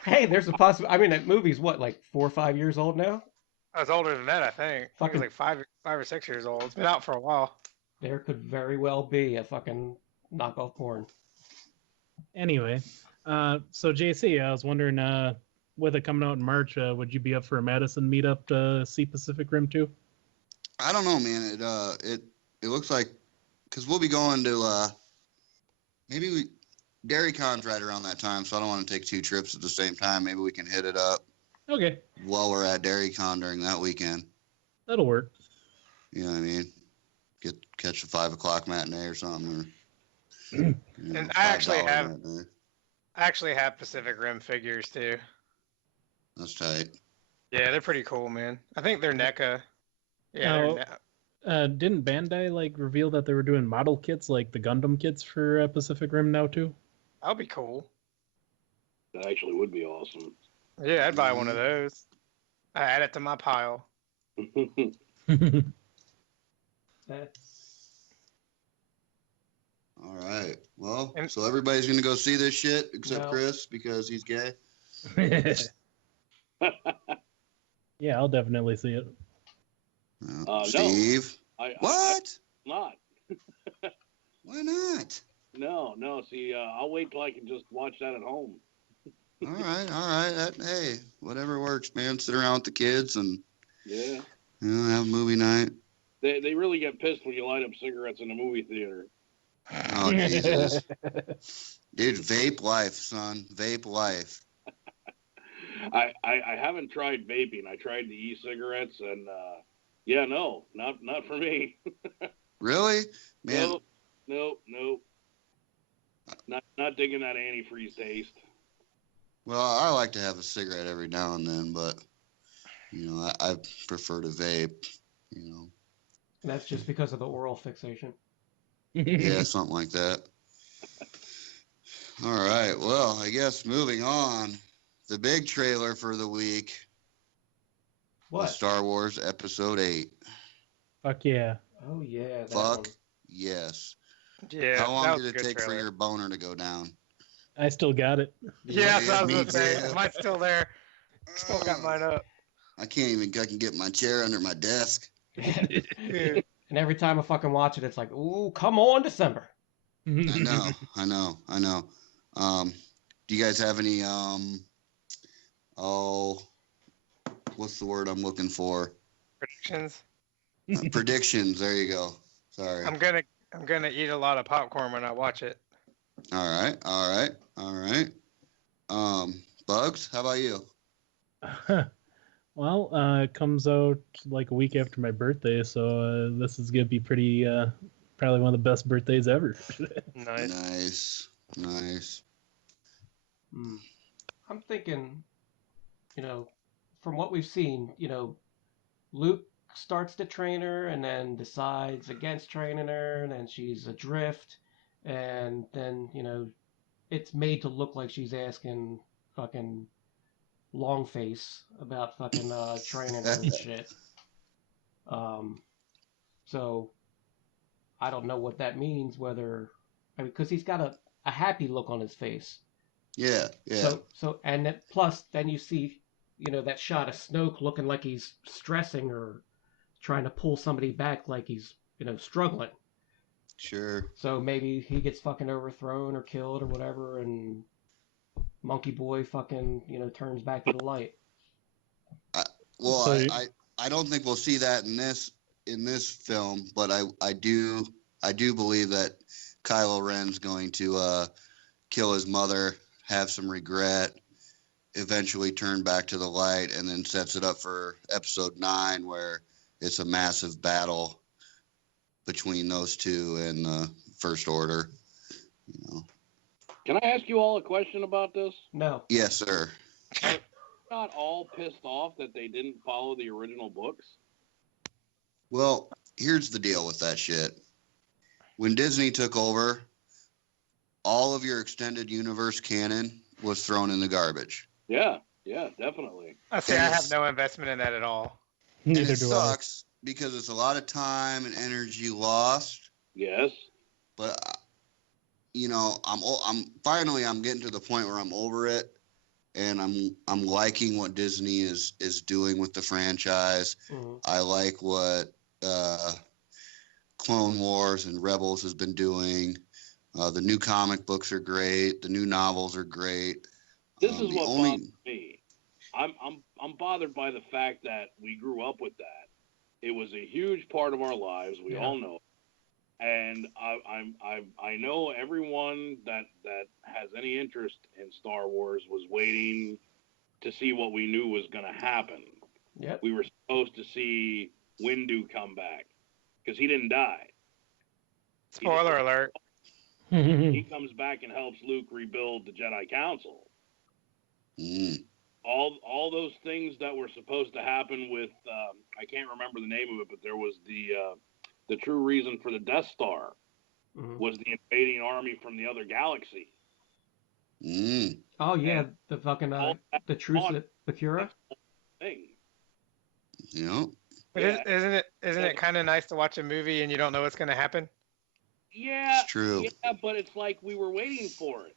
Hey, there's a possibility. I mean, that movie's what, like 4 or 5 years old now? I was older than that, I think. I think it was Fucking- like five or 6 years old. It's been out for a while. There could very well be a fucking knockoff porn. Anyway, so JC, I was wondering, with it coming out in March, would you be up for a Madison meetup to see Pacific Rim 2? I don't know, man. It looks like, because we'll be going to Dairy Con's right around that time, so I don't want to take 2 trips at the same time. Maybe we can hit it up Okay, while we're at Dairy Con during that weekend. that'll work. You know what I mean? Catch a 5 o'clock matinee or something. Or, And I actually $5 have- matinee. I actually have Pacific Rim figures too. That's tight. Yeah, they're pretty cool, man. I think they're NECA. Yeah, Oh. they're Didn't Bandai reveal that they were doing model kits like the Gundam kits for Pacific Rim now too? that'll be cool. That actually would be awesome. Yeah, I'd buy one of those. I add it to my pile. All right. Well, And- so everybody's going to go see this shit except No. Chris because he's gay? Yeah, I'll definitely see it. No. Steve? What? Not. Why not? No. See, I'll wait till I can just watch that at home. All right. Hey, whatever works, man. Sit around with the kids and Yeah. have a movie night. They really get pissed when you light up cigarettes in a movie theater. Oh, Jesus. Dude, vape life, son. Vape life. I haven't tried vaping. I tried the e-cigarettes, and not for me. Really? Man, Nope. Not digging that antifreeze taste. well, I like to have a cigarette every now and then, but, I prefer to vape, And that's just because of the oral fixation. Yeah, something like that. All right. Well, I guess moving on. The big trailer for the week. What? Star Wars Episode 8. Fuck yeah. Oh yeah. That Fuck one. yes. Yeah. How long that was did a it good take for trailer. your boner to go down? I still got it. Yeah, that's what I was me gonna say. too. Mine's still there. Still got mine up. I can get my chair under my desk. Yeah. And every time I fucking watch it, it's like, ooh, come on, December. I know. Do you guys have any what's the word I'm looking for? Predictions. Predictions. There you go. Sorry. I'm gonna eat a lot of popcorn when I watch it. All right. Bugs, how about you? Well, it comes out like a week after my birthday, so this is gonna be pretty probably one of the best birthdays ever. Nice. Nice. I'm thinking, from what we've seen, Luke starts to train her and then decides against training her, and then she's adrift, and then, it's made to look like she's asking fucking Longface about fucking training her and shit. So I don't know what that means, because he's got a happy look on his face. Yeah. So and then, plus then you see, that shot of Snoke looking like he's stressing or trying to pull somebody back like he's, struggling. Sure. So maybe he gets fucking overthrown or killed or whatever, and Monkey Boy fucking, turns back to the light. I don't think we'll see that in this film, but I do believe that Kylo Ren's going to kill his mother, have some regret, eventually turn back to the light, and then sets it up for episode 9, where it's a massive battle between those two and the First Order. Can I ask you all a question about this? No. Yes, sir. Not all pissed off that they didn't follow the original books? Well, here's the deal with that shit. When Disney took over, all of your extended universe canon was thrown in the garbage. Yeah, definitely. I say I have no investment in that at all. And Neither it do sucks because it's a lot of time and energy lost. Yes. But I'm getting to the point where I'm over it, and I'm liking what Disney is doing with the franchise. Mm-hmm. I like what Clone Wars and Rebels has been doing. The new comic books are great. The new novels are great. This is what bothers me. I'm bothered by the fact that we grew up with that. It was a huge part of our lives. We all know. And I know everyone that has any interest in Star Wars was waiting to see what we knew was going to happen. Yep. We were supposed to see Windu come back because he didn't die. Spoiler alert. He comes back and helps Luke rebuild the Jedi Council. All those things that were supposed to happen with I can't remember the name of it, but there was the true reason for the Death Star was the invading army from the other galaxy. Oh yeah, the fucking the truce at Bakura. Thing. Yeah. But isn't it kind of nice to watch a movie and you don't know what's going to happen? Yeah, it's true. Yeah, but it's like we were waiting for it.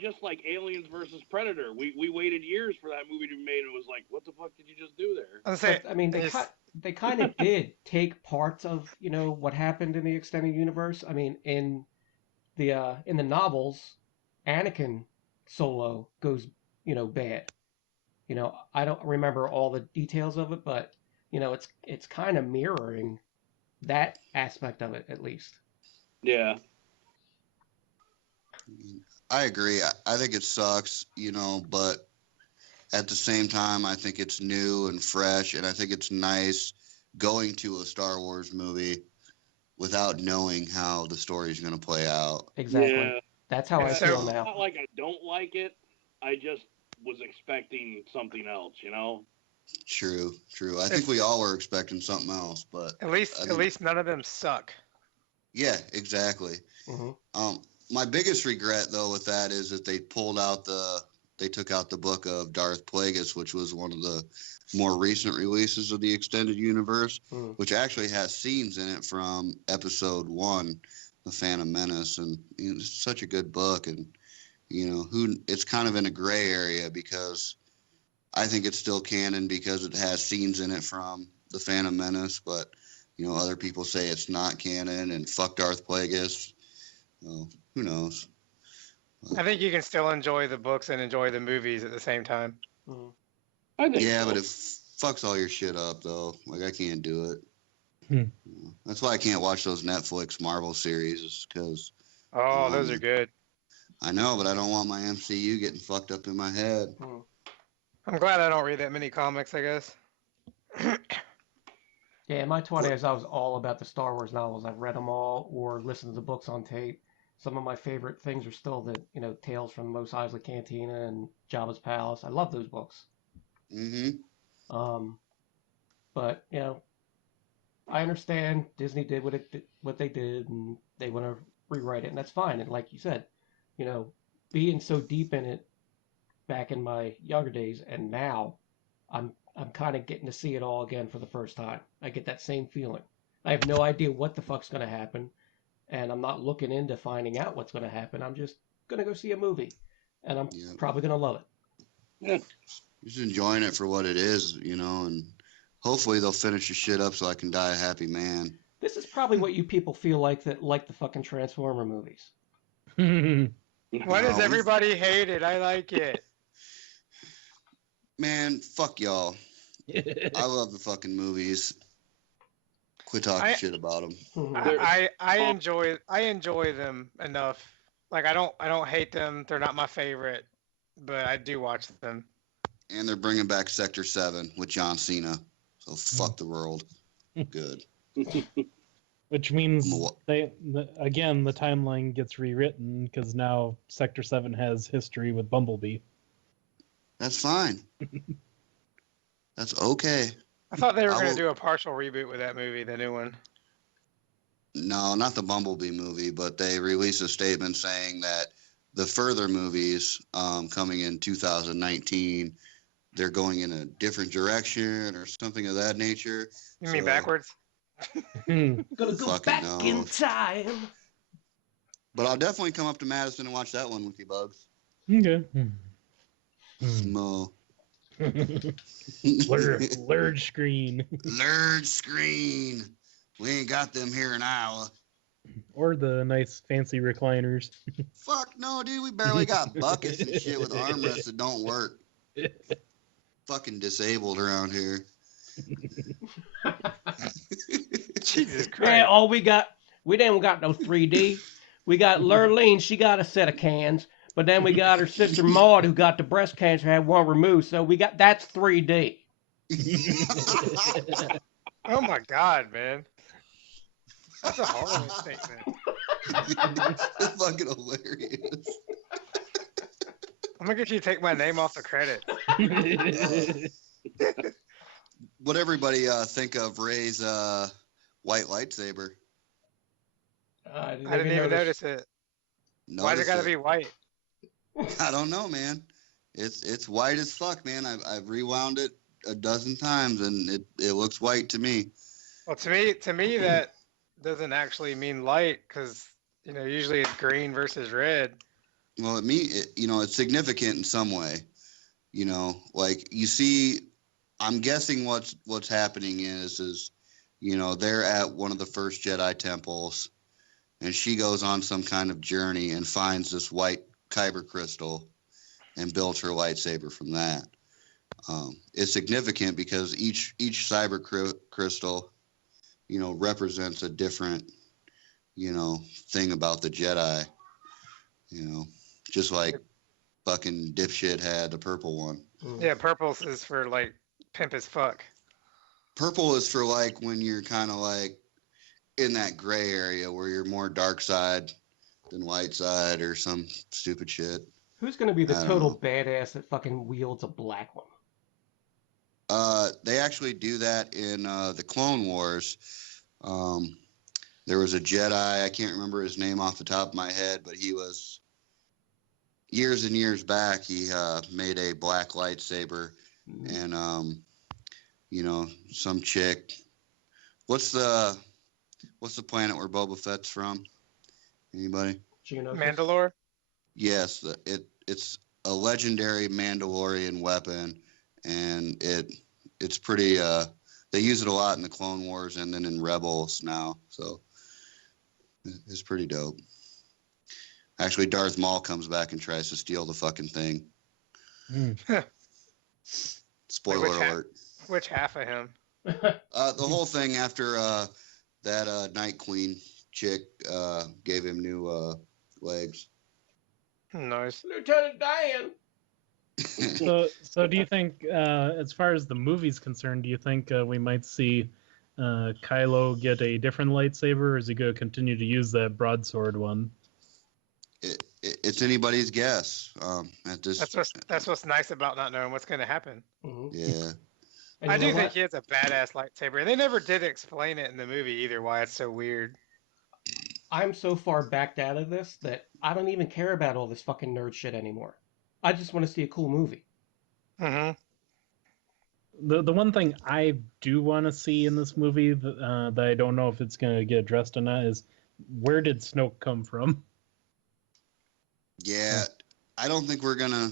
Just like Aliens versus Predator. We waited years for that movie to be made, and it was like, what the fuck did you just do there? I mean, they kind of did take parts of, what happened in the extended universe. I mean, in the novels, Anakin Solo goes, bad. I don't remember all the details of it, but it's kind of mirroring that aspect of it, at least. Yeah. I agree. I think it sucks, but at the same time, I think it's new and fresh, and I think it's nice going to a Star Wars movie without knowing how the story is going to play out. Exactly. Yeah. That's how I feel now. It's not like I don't like it. I just was expecting something else, True. I think we all were expecting something else, but at least none of them suck. Yeah, exactly. My biggest regret though with that is that they took out the book of Darth Plagueis, which was one of the more recent releases of the extended universe, which actually has scenes in it from episode 1 The Phantom Menace, and it's such a good book, and it's kind of in a gray area because I think it's still canon because it has scenes in it from The Phantom Menace, but other people say it's not canon and fuck Darth Plagueis. Well, who knows? I think you can still enjoy the books and enjoy the movies at the same time. I think Yeah, so. but it fucks all your shit up though. Like I can't do it. Hmm. That's why I can't watch those Netflix Marvel series because Oh, those are good. I know, but I don't want my MCU getting fucked up in my head. I'm glad I don't read that many comics, I guess. Yeah, in my 20s, I was all about the Star Wars novels. I've read them all or listened to the books on tape. Some of my favorite things are still the, Tales from Mos Eisley Cantina and Jabba's Palace. I love those books. But, I understand Disney did what they did, and they want to rewrite it, and that's fine. And like you said, being so deep in it back in my younger days, and now I'm kind of getting to see it all again for the first time. I get that same feeling. I have no idea what the fuck's going to happen, and I'm not looking into finding out what's going to happen. I'm just going to go see a movie, and I'm probably going to love it. Yeah. Just enjoying it for what it is, and hopefully they'll finish the shit up so I can die a happy man. This is probably what you people feel like that like the fucking Transformer movies. Why does everybody hate it? I like it. Man, fuck y'all. I love the fucking movies. Quit talking shit about them. I enjoy them enough. Like I don't hate them. They're not my favorite, but I do watch them. And they're bringing back Sector 7 with John Cena. So fuck the world. Good. Which means the timeline gets rewritten because now Sector 7 has history with Bumblebee. That's fine. That's okay. I thought they were going to do a partial reboot with that movie, the new one. No, not the Bumblebee movie, but they released a statement saying that the further movies coming in 2019, they're going in a different direction or something of that nature. You mean backwards? Gonna go back in time. But I'll definitely come up to Madison and watch that one with you, Bugs. Okay. Small. Large screen. Large screen. We ain't got them here in Iowa. Or the nice fancy recliners. Fuck no, dude. We barely got buckets and shit with armrests that don't work. Fucking disabled around here. Jesus Christ. Man, all we didn't got no 3D. We got Lurleen, she got a set of cans. But then we got her sister Maud, who got the breast cancer, had one removed. So that's 3D. Oh my God, man. That's a horrible statement. It's fucking hilarious. I'm gonna get you to take my name off the credit. What everybody think of Ray's white lightsaber? I didn't even notice it. Why's it gotta be white? I don't know, man. It's white as fuck, man. I've rewound it a dozen times and it looks white to me. Well, to me that doesn't actually mean light because usually it's green versus red. Well, it's significant in some way. Like you see, I'm guessing what's happening is they're at one of the first Jedi temples, and she goes on some kind of journey and finds this white kyber crystal and builds her lightsaber from that. It's significant because each cyber crystal, represents a different, thing about the Jedi. Just like fucking dipshit had the purple one. Yeah, purple is for like pimp as fuck. Purple is for like when you're kind of like in that gray area where you're more dark side than white side or some stupid shit. Who's going to be the total badass that fucking wields a black one? They actually do that in the Clone Wars. There was a Jedi, I can't remember his name off the top of my head, but he was years and years back. He made a black lightsaber, and some chick. What's the planet where Boba Fett's from? Anybody? Geonosis? Mandalore? Yes, it's a legendary Mandalorian weapon, and it's pretty. They use it a lot in the Clone Wars and then in Rebels now, so it's pretty dope. Actually, Darth Maul comes back and tries to steal the fucking thing. Spoiler alert. Which half of him? The whole thing after that Night Queen chick gave him new legs. Nice. Lieutenant Dan. So do you think, as far as the movie's concerned, do you think we might see Kylo get a different lightsaber, or is he going to continue to use that broadsword one? It's anybody's guess. At this, That's what's nice about not knowing what's going to happen. Mm-hmm. yeah. And I you know do think what? he has a badass lightsaber. They never did explain it in the movie either. Why it's so weird. I'm so far backed out of this that I don't even care about all this fucking nerd shit anymore. I just want to see a cool movie. Mm-hmm. The one thing I do want to see in this movie that I don't know if it's going to get addressed or not is, where did Snoke come from? Yeah, I don't think we're gonna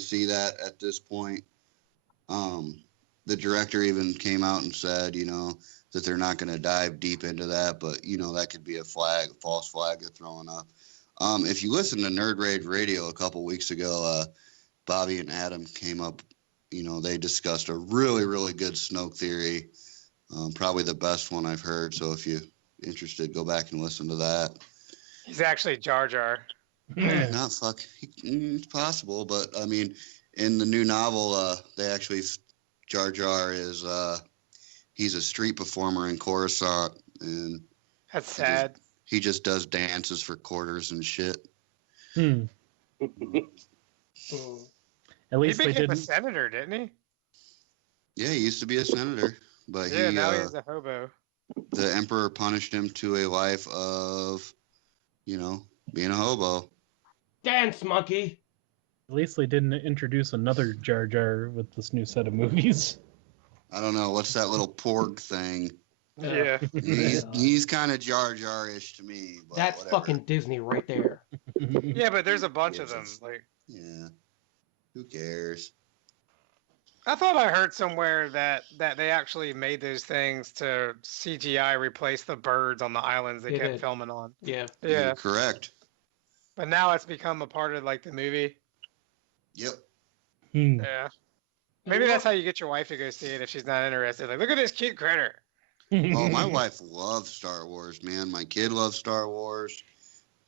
see that at this point. The director even came out and said, that they're not gonna dive deep into that, but that could be a false flag they're throwing up. If you listen to Nerd Rage Radio a couple weeks ago, Bobby and Adam came up. They discussed a really, really good Snoke theory, probably the best one I've heard. So if you're interested, go back and listen to that. He's actually Jar Jar. Not fuck. It's possible, but I mean, in the new novel, they actually Jar Jar is he's a street performer in Coruscant, and That's sad. he just does dances for quarters and shit. Mm. At least He they became a didn't. senator, didn't he? Yeah, he used to be a senator, but Yeah, now he's a hobo. the Emperor punished him to a life of, being a hobo. Dance, monkey. At least they didn't introduce another Jar Jar with this new set of movies. I don't know what's that little porg thing. Yeah. He's kind of Jar Jar-ish to me. But That's whatever. fucking Disney right there. Yeah, but there's a bunch of them. Like, Yeah. Who cares? I thought I heard somewhere that they actually made those things to CGI replace the birds on the islands they They kept did. filming on. Yeah. Yeah. You're correct. But now it's become a part of like the movie. Yep. Yeah. Maybe that's how you get your wife to go see it if she's not interested. Like, look at this cute critter. Oh, my wife loves Star Wars, man. My kid loves Star Wars.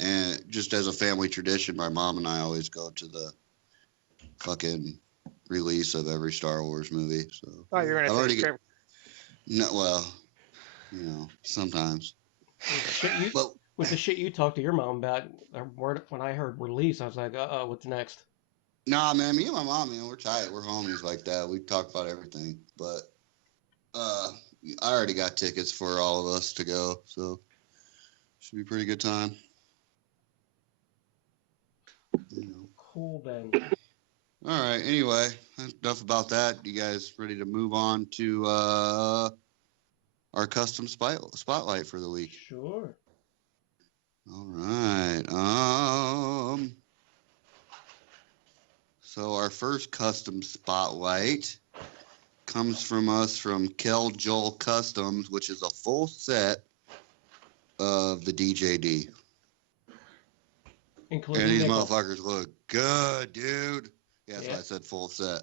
And just as a family tradition, my mom and I always go to the fucking release of every Star Wars movie. So Oh, you're I've gonna already say strip. no, well, sometimes. With the shit you talked to your mom about, when I heard release, I was like, what's next? Nah, man, me and my mom, we're tight. We're homies like that. We talk about everything. But I already got tickets for all of us to go, so should be a pretty good time. Cool then. All right. Anyway, enough about that. You guys ready to move on to our custom spotlight for the week? Sure. All right. So our first custom spotlight comes from us from Kel Joel Customs, which is a full set of the DJD. Including And these nickel. motherfuckers look good, dude. Yeah, that's why Yeah. I said full set.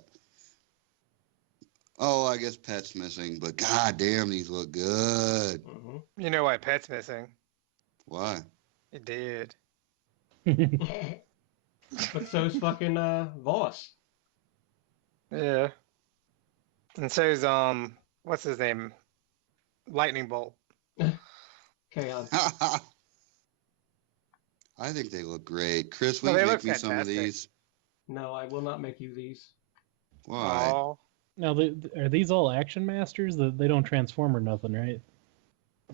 Oh, I guess Pet's missing, but god damn, these look good. Mm-hmm. You know why Pet's missing? Why? He did. But so's fucking Voss. Yeah. And so's what's his name? Lightning Bolt. Chaos. I think they look great. Chris, No, will you they make look me some of fantastic. these? No, I will not make you these. Why? Oh. Now, are these all Action Masters? They don't transform or nothing, right?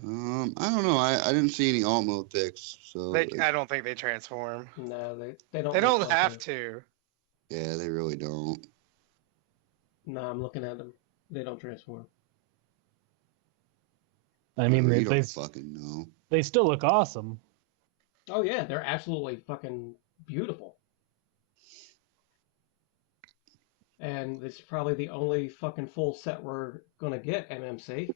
I don't know. I didn't see any alt mode picks, so I don't think they transform. No, they don't. They look don't like have it. to. yeah, they really don't. No, I'm looking at them. They don't transform. I mean, you they don't fucking know. they still look awesome. Oh yeah, they're absolutely fucking beautiful. And this is probably the only fucking full set we're gonna get, MMC.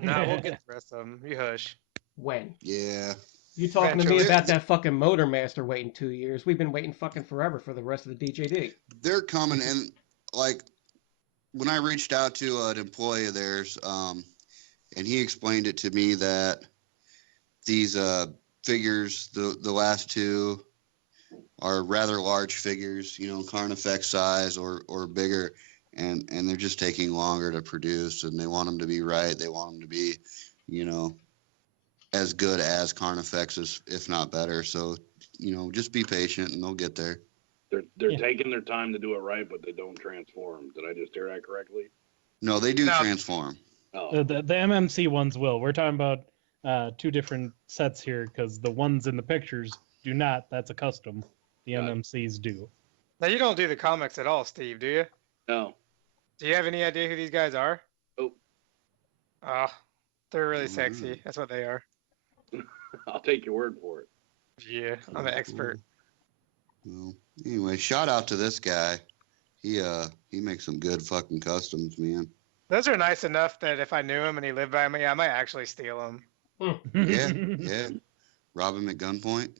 Nah, we'll get the rest of them. You hush. When? Yeah. You talking to me Eventually. about that fucking Motor Master waiting 2 years? We've been waiting fucking forever for the rest of the DJD. They're coming, and like when I reached out to an employee of theirs, and he explained it to me that these figures, the last two, are rather large figures, Carnifex size or bigger, and they're just taking longer to produce, and they want them to be right. They want them to be, as good as Carnifexes, if not better. So, just be patient, and they'll get there. They're taking their time to do it right, but they don't transform. Did I just hear that correctly? No, they do No. transform. Oh, The MMC ones will. We're talking about two different sets here because the ones in the pictures do not. That's a custom. The Got it. MMCs do. Now, you don't do the comics at all, Steve, do you? no. Do you have any idea who these guys are? Nope. They're really sexy. That's what they are. I'll take your word for it. Yeah, I'm an expert. Well, anyway, shout out to this guy. He makes some good fucking customs, man. Those are nice enough that if I knew him and he lived by me, I might actually steal him. Yeah. Rob him at gunpoint.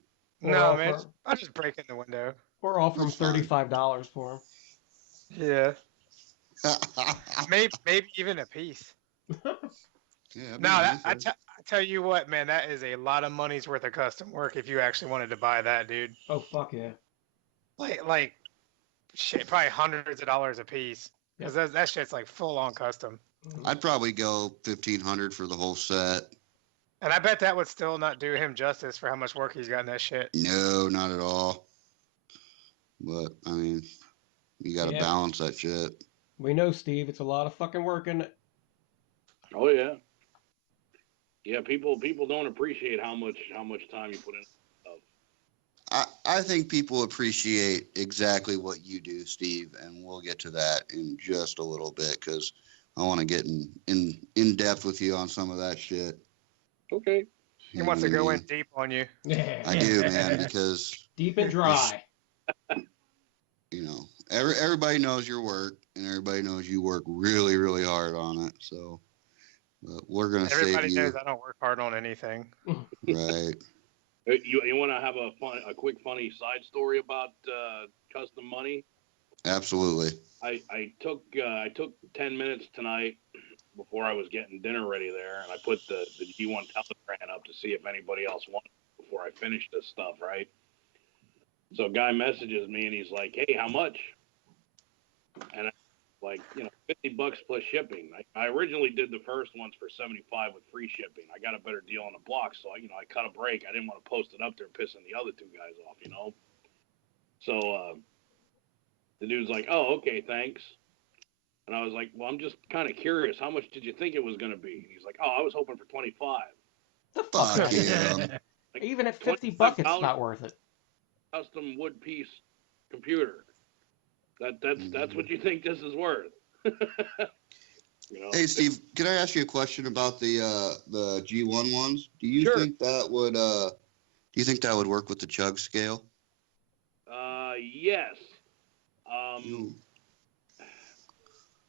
No, man, I'll just break in the window. We're offering That's fine. $35 for him. Yeah, maybe even a piece. Yeah, No, I tell you what, man, that is a lot of money's worth of custom work if you actually wanted to buy that, dude. Oh fuck yeah. Like shit, probably hundreds of dollars a piece. Because that shit's like full on custom. I'd probably go $1,500 for the whole set. And I bet that would still not do him justice for how much work he's got in that shit. No, not at all. But I mean, you got to balance that shit. We know, Steve. It's a lot of fucking work, isn't it? Oh yeah. Yeah, people don't appreciate how much time you put in stuff. I think people appreciate exactly what you do, Steve, and we'll get to that in just a little bit because I want to get in depth with you on some of that shit. Okay. He wants to go in deep on you. Yeah. I do, man, because deep and dry. Everybody knows your work, and everybody knows you work really, really hard on it. So, but we're gonna save you. Everybody knows I don't work hard on anything. Right. You want to have a quick funny side story about custom money? Absolutely. I took 10 minutes tonight before I was getting dinner ready there, and I put the G1 Telegram up to see if anybody else wanted it before I finished this stuff, right? So a guy messages me and he's like, "Hey, how much?" And I'm like, $50 plus shipping. I originally did the first ones for $75 with free shipping. I got a better deal on the block, so I cut a break. I didn't want to post it up there pissing the other two guys off, So the dude's like, "Oh, okay, thanks." And I was like, "Well, I'm just kind of curious. How much did you think it was going to be?" And he's like, "Oh, I was hoping for 25." The fuck Fuck yeah. Like, Even at $50, it's not worth it. Custom wood piece computer. That's what you think this is worth. Hey, Steve, can I ask you a question about the G1 ones? Do you Sure. think that would work with the chug scale? Yes.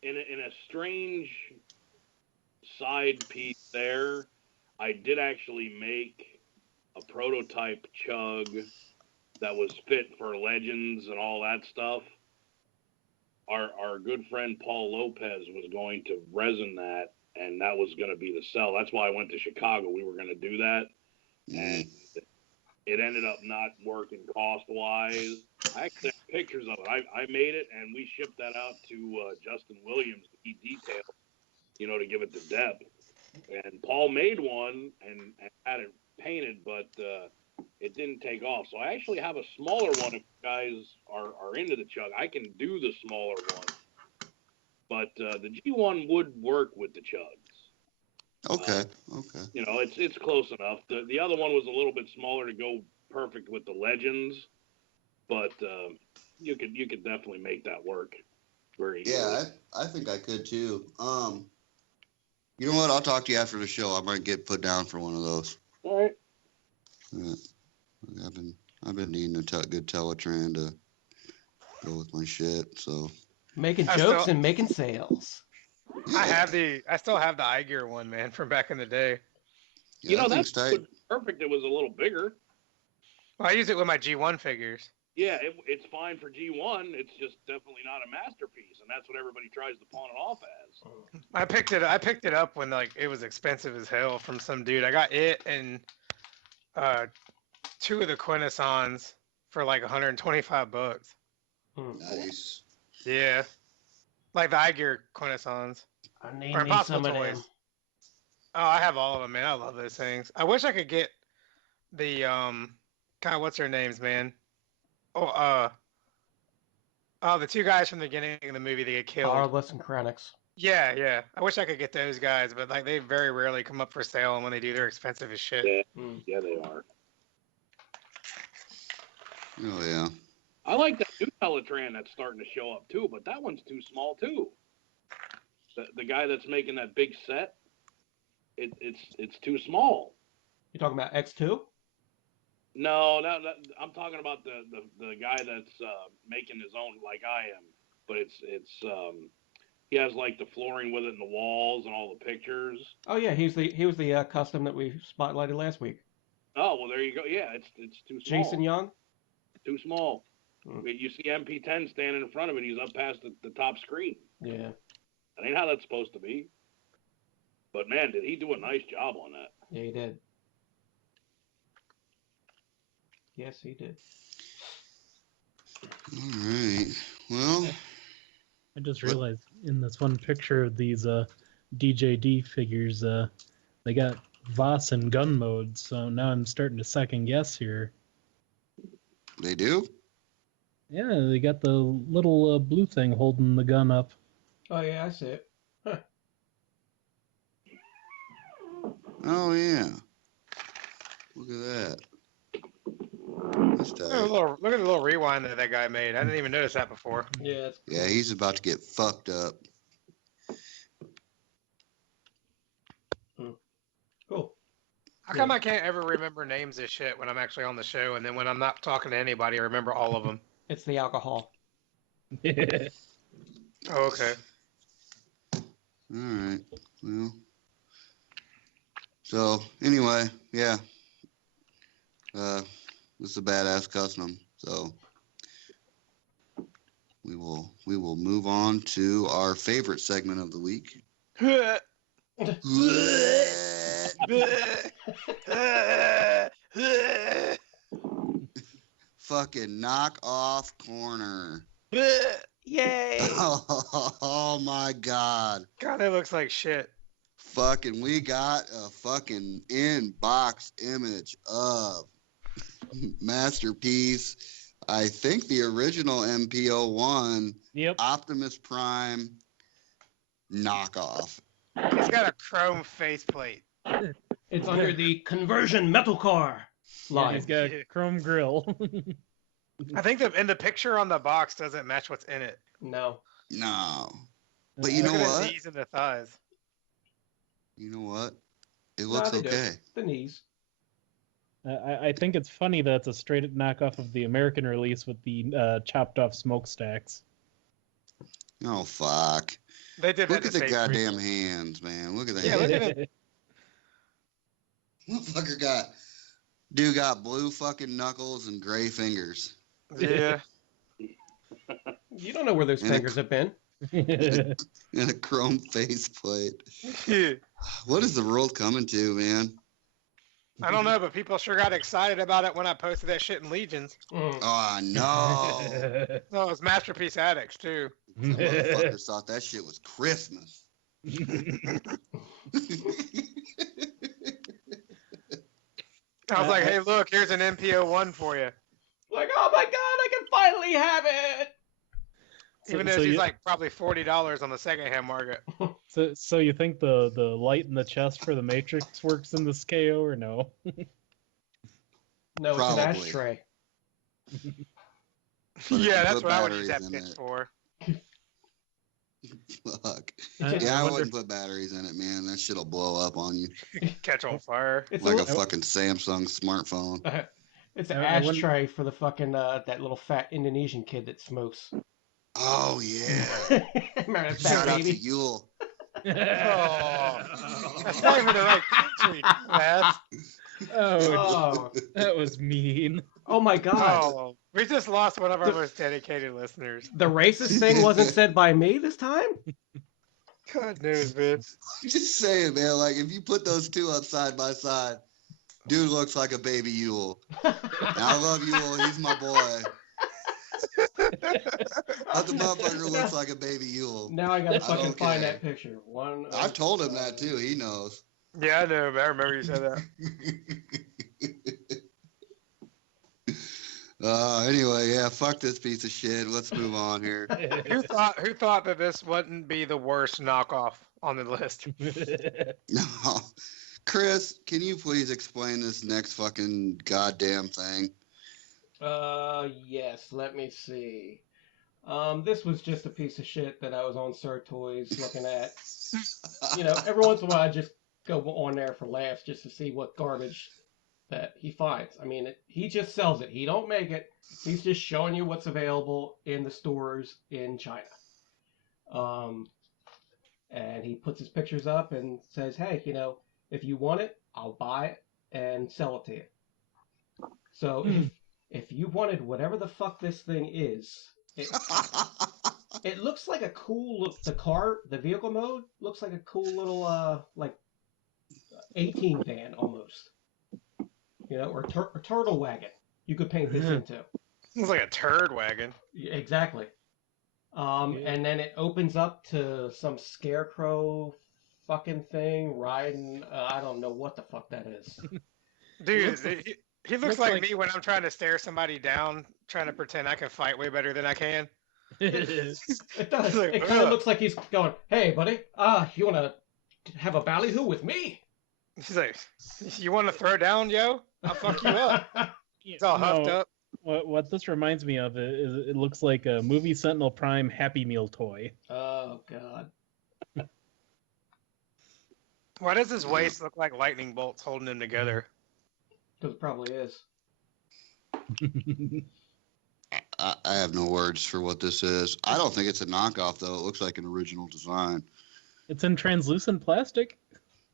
In a strange side piece there, I did actually make a prototype chug that was fit for Legends and all that stuff. Our good friend Paul Lopez was going to resin that, and that was going to be the sell. That's why I went to Chicago. We were going to do that, and it ended up not working cost-wise. I actually have pictures of it. I made it, and we shipped that out to Justin Williams. He detailed, to give it the depth. And Paul made one and had it painted, but it didn't take off. So I actually have a smaller one. If you guys are into the chug, I can do the smaller one. But the G1 would work with the chugs. Okay. It's close enough. The other one was a little bit smaller to go perfect with the Legends, but you could definitely make that work very easily. Yeah, I think I could too. You know what? I'll talk to you after the show. I might get put down for one of those. All right. Yeah. I've been needing a good Teletran to go with my shit. So Making jokes and making sales. I still have the iGear one, man, from back in the day. Yeah, that's perfect. It was a little bigger. Well, I use it with my G1 figures. Yeah, it's fine for G1. It's just definitely not a masterpiece, and that's what everybody tries to pawn it off as. I picked it up when like it was expensive as hell from some dude. I got it and 2 of the Quintessons for like $125. Nice. Yeah, like the iGear Quintessons. I need Or Impossible some of Toys. them. Oh, I have all of them, man. I love those things. I wish I could get the God, what's their names, man? Oh, the 2 guys from the beginning of the movie that get killed. Powerless and Kronos. Yeah. I wish I could get those guys, but like they very rarely come up for sale, and when they do, they're expensive as shit. Yeah, they are. Oh yeah. I like that new Teletran that's starting to show up too, but that one's too small too. The guy that's making that big set, it's too small. You talking about X2? No, I'm talking about the guy that's making his own like I am, but it's he has like the flooring with it and the walls and all the pictures. Oh yeah, he was the custom that we spotlighted last week. Oh well, there you go. Yeah, it's too small. Jason Young. Too small. You see MP10 standing in front of it. He's up past the top screen. Yeah. That ain't how that's supposed to be. But man, did he do a nice job on that? Yeah, he did. Yes, he did. All right. Well, I just realized in this one picture of these DJD figures, they got Voss and gun mode, so now I'm starting to second guess here. They do? Yeah, they got the little blue thing holding the gun up. Oh yeah, I see it. Huh. Oh yeah. Look at that. That's Look at tight. the little rewind that guy made. I didn't even notice that before. Yeah. Yeah, he's about to get fucked up. Cool. How come I can't ever remember names of shit when I'm actually on the show, and then when I'm not talking to anybody, I remember all of them? It's the alcohol. Oh, okay. All right. Well. So anyway, yeah. This is a badass custom. So we will move on to our favorite segment of the week. Fucking knock off corner. Yay! Oh my god. God, it looks like shit. Fucking, we got a fucking in-box image of Masterpiece. I think the original MPO1 Optimus Prime knockoff. He's got a chrome faceplate. It's under the conversion metal car line. Yeah, he's got a chrome grill. I think in the picture on the box doesn't match what's in it. No. No. But you know Look at what? the knees and the thighs. You know what? It looks okay. The knees. I think it's funny that it's a straight knockoff of the American release with the chopped off smokestacks. Oh, fuck. They did Look that at to the save goddamn trees. hands, man. Look at the Yeah, hands. look at it. Motherfucker dude got blue fucking knuckles and gray fingers. Yeah. You don't know where those fingers have been. And a chrome faceplate. What is the world coming to, man? I don't know, but people sure got excited about it when I posted that shit in Legions. Oh, no. No, it was Masterpiece Addicts, too. Some motherfuckers thought that shit was Christmas. I was like, hey, look, here's an MPO1 for you. Like, oh my god, I can finally have it! Even though she's like probably $40 on the secondhand market. So you think the light in the chest for the Matrix works in this KO or no? No, Probably. it's an ashtray. Yeah, that's what I would use that bitch for. Fuck. Yeah, I wouldn't put batteries in it, man. That shit'll blow up on you. Catch on fire. Like a fucking Samsung smartphone. It's an I wouldn't- ashtray for the fucking that little fat Indonesian kid that smokes. Oh yeah. Remember that fat Shout out to baby? Yule. It's not even the right country, Wes. Oh, that was mean. Oh my god. Oh, we just lost one of our most dedicated listeners. The racist thing wasn't said by me this time? Good news, bitch. Just saying, man. Like if you put those two up side by side, dude looks like a baby Yule. And I love Yule. He's my boy. But the motherfucker looks like a baby Yule. Now I gotta fucking don't find care. that picture. I've told him that too. He knows. Yeah, I know. I remember you said that. Anyway, yeah, fuck this piece of shit. Let's move on here. Who thought that this wouldn't be the worst knockoff on the list? No. Chris, can you please explain this next fucking goddamn thing? Yes, let me see. This was just a piece of shit that I was on Sir Toys looking at. You know, every once in a while I just go on there for laughs just to see what garbage that he finds. I mean, he just sells it. He don't make it. He's just showing you what's available in the stores in China. And he puts his pictures up and says, hey, you know, if you want it, I'll buy it and sell it to you. So if you wanted whatever the fuck this thing is, it looks like a cool look. The vehicle mode looks like a cool little like 18 van almost. You know, or turtle wagon. You could paint this into. Looks like a turd wagon. Exactly. And then it opens up to some scarecrow fucking thing riding. I don't know what the fuck that is. Dude, he looks like me when I'm trying to stare somebody down, trying to pretend I can fight way better than I can. It does. Like, It kind of looks like he's going, hey, buddy, you want to have a ballyhoo with me? He's like, you want to throw down, yo? I'll fuck you up. He's all huffed up. What this reminds me of is it looks like a movie Sentinel Prime Happy Meal toy. Oh, God. Why does his waist look like lightning bolts holding him together? Because it probably is. I have no words for what this is. I don't think it's a knockoff, though. It looks like an original design. It's in translucent plastic.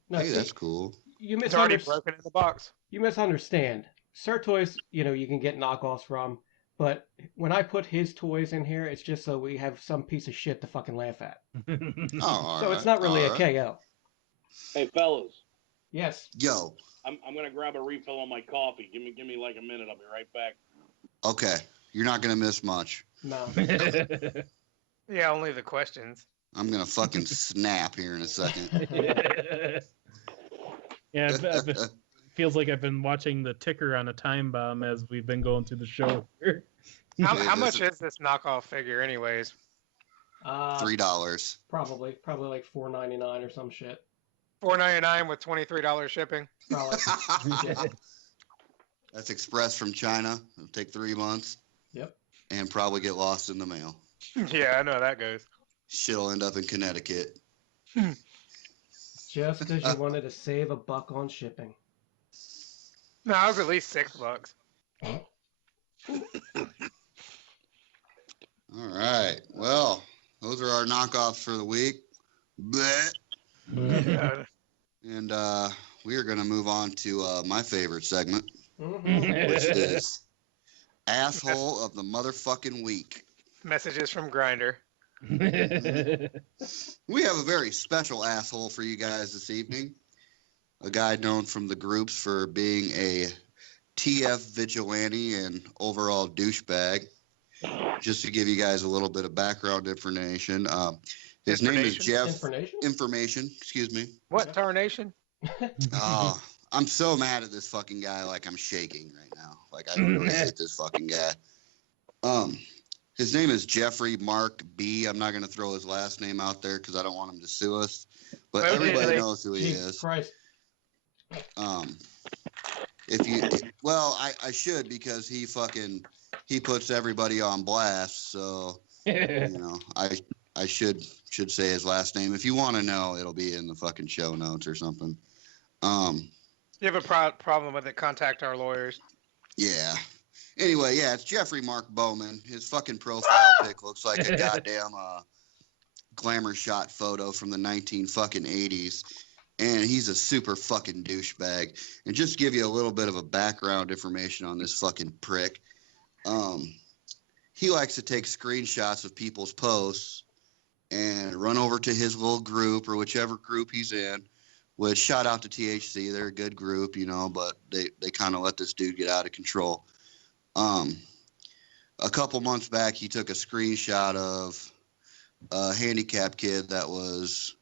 No, Hey, see, that's cool. you It's already misunderstand. broken in the box. You misunderstand. Sir Toys, you know, you can get knockoffs from, but when I put his toys in here, it's just so we have some piece of shit to fucking laugh at. Oh, So it's not really a KO. Hey, fellas, Yes. Yo, I'm gonna grab a refill on my coffee. Give me like a minute. I'll be right back. okay. You're not going to miss much. No. Yeah, only the questions. I'm going to fucking snap here in a second. Yeah, feels like I've been watching the ticker on a time bomb as we've been going through the show. How much is this knockoff figure, anyways? $3. Probably like $4.99 or some shit. $4.99 with $23 shipping. Probably. That's express from China. It'll take 3 months. Yep. And probably get lost in the mail. Yeah, I know how that goes. Shit'll end up in Connecticut. Just because you wanted to save $1 on shipping. No, it was at least $6. All right. Well, those are our knockoffs for the week. Blech. Yeah. And we are going to move on to my favorite segment, Mm-hmm. which is Asshole of the Motherfucking Week. Messages from Grindr. We have a very special asshole for you guys this evening. A guy known from the groups for being a TF vigilante and overall douchebag. Just to give you guys a little bit of background information. His name is Jeff. Information, excuse me. What, tarnation? Oh, I'm so mad at this fucking guy. Like, I'm shaking right now. Like, I really hate this fucking guy. His name is Jeffrey Mark B. I'm not going to throw his last name out there because I don't want him to sue us. But everybody knows who he is. Christ. I should because he puts everybody on blast. So, you know, I should say his last name. If you want to know, it'll be in the fucking show notes or something. You have a problem with it, contact our lawyers. Yeah. Anyway, yeah, it's Jeffrey Mark Bowman. His fucking profile pic looks like a goddamn glamour shot photo from the 1980s. And he's a super fucking douchebag. And just to give you a little bit of a background information on this fucking prick, he likes to take screenshots of people's posts and run over to his little group or whichever group he's in. Which, shout out to THC, they're a good group, you know, but they kind of let this dude get out of control. A couple months back, he took a screenshot of a handicapped kid that was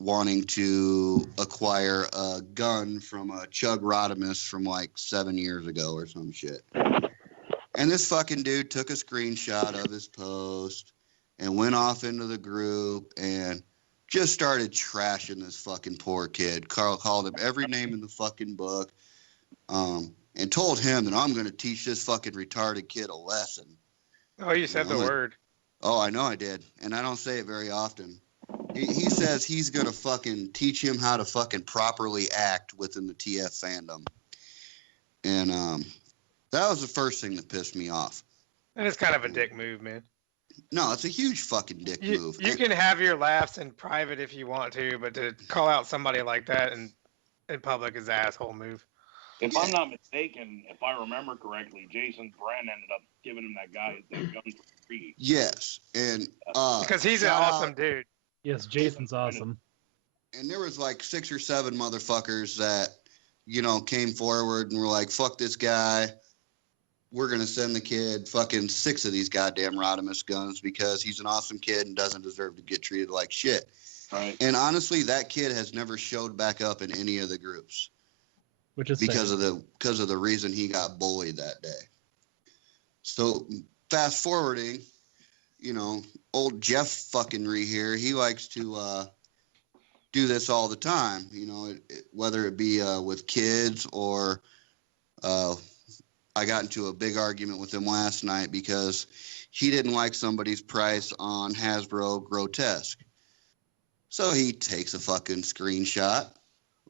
wanting to acquire a gun from a Chug Rodimus from like 7 years ago or some shit. And this fucking dude took a screenshot of his post and went off into the group and just started trashing this fucking poor kid. Carl called him every name in the fucking book, and told him that I'm going to teach this fucking retarded kid a lesson. Oh, you said the word. Oh, I know I did, and I don't say it very often. He says he's going to fucking teach him how to fucking properly act within the TF fandom. And that was the first thing that pissed me off. And it's kind of a dick move, man. No, it's a huge fucking dick move. You can have your laughs in private if you want to, but to call out somebody like that in public is an asshole move. If I'm not mistaken, if I remember correctly, Jason Bren ended up giving him that gun for free. Yes, and because he's an awesome dude. Yes, Jason's awesome. And there was like 6 or 7 motherfuckers that, you know, came forward and were like, fuck this guy. We're going to send the kid fucking 6 of these goddamn Rodimus guns because he's an awesome kid and doesn't deserve to get treated like shit. Right. And honestly, that kid has never showed back up in any of the groups. Which is because of the reason he got bullied that day. So fast forwarding, you know, old Jeff fucking here, he likes to do this all the time, you know, whether it be with kids or I got into a big argument with him last night because he didn't like somebody's price on Hasbro Grotesque. So he takes a fucking screenshot,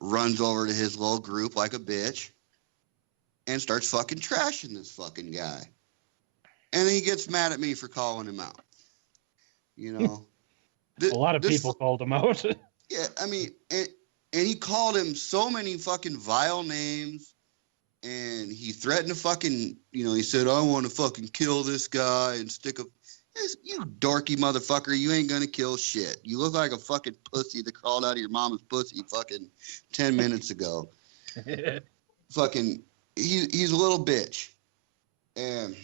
runs over to his little group like a bitch, and starts fucking trashing this fucking guy. And then he gets mad at me for calling him out. You know? A lot of people called him out. Yeah, I mean, and he called him so many fucking vile names, and he threatened to fucking, you know, he said, I want to fucking kill this guy and stick a... You dorky motherfucker, you ain't gonna kill shit. You look like a fucking pussy that crawled out of your mama's pussy fucking 10 minutes ago. Fucking, he's a little bitch. And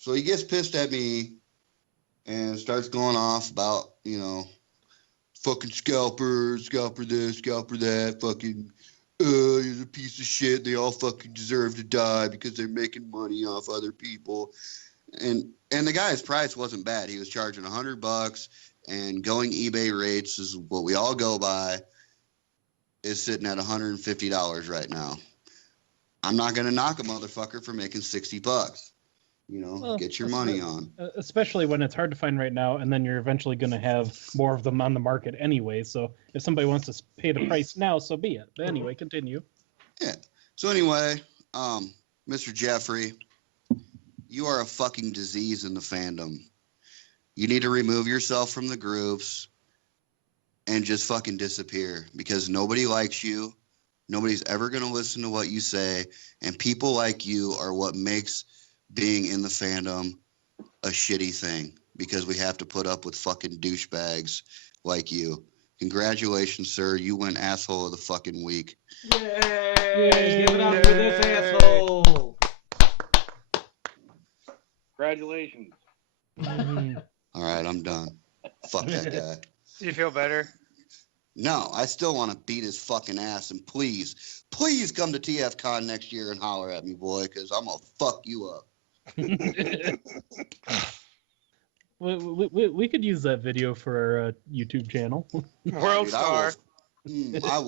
so he gets pissed at me and starts going off about, you know, fucking scalper this, scalper that, fucking, he's a piece of shit. They all fucking deserve to die because they're making money off other people. And the guy's price wasn't bad. He was charging $100, and going eBay rates is what we all go by, is sitting at $150 right now. I'm not going to knock a motherfucker for making $60. You know, well, get your money on. Especially when it's hard to find right now, and then you're eventually going to have more of them on the market anyway. So if somebody wants to pay the price now, so be it. But anyway, continue. Yeah. So anyway, Mr. Jeffrey, you are a fucking disease in the fandom. You need to remove yourself from the groups and just fucking disappear because nobody likes you. Nobody's ever going to listen to what you say. And people like you are what makes being in the fandom a shitty thing because we have to put up with fucking douchebags like you. Congratulations, sir. You win asshole of the fucking week. Yay! Give it up for this asshole. Congratulations. All right, I'm done. Fuck that guy. Do you feel better? No, I still want to beat his fucking ass. And please come to TFCon next year and holler at me, boy, because I'm going to fuck you up. we could use that video for our YouTube channel. World Star. I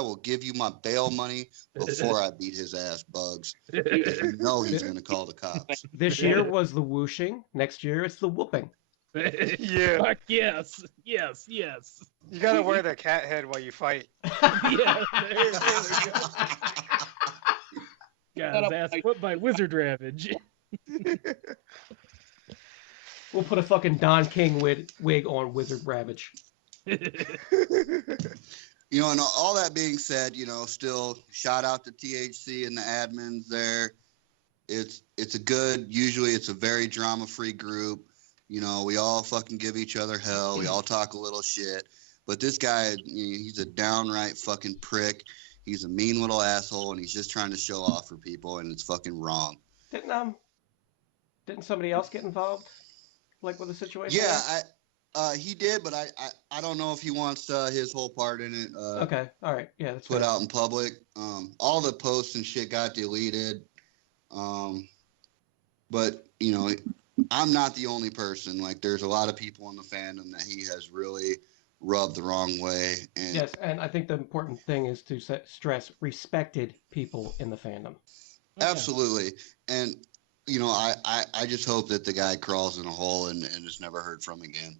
will give you my bail money before I beat his ass, Bugs. You know he's going to call the cops. This year was the whooshing. Next year it's the whooping. Yeah. Fuck yes. You gotta wear the cat head while you fight. Yeah, there we go. got his ass put by Wizard Ravage. We'll put a fucking Don King wig on Wizard Ravage. You know, and all that being said, you know, still shout out to THC and the admins there. It's usually it's a very drama-free group. You know, we all fucking give each other hell. We all talk a little shit. But this guy, he's a downright fucking prick. He's a mean little asshole, and he's just trying to show off for people, and it's fucking wrong. Didn't somebody else get involved, like with the situation? Yeah, he did, but I don't know if he wants his whole part in it. Okay, all right, yeah, that's put fair. out in public. All the posts and shit got deleted. But you know, I'm not the only person. Like, there's a lot of people in the fandom that he has really rubbed the wrong way. And yes, and I think the important thing is to stress respected people in the fandom. Absolutely, and you know, I just hope that the guy crawls in a hole and is never heard from again.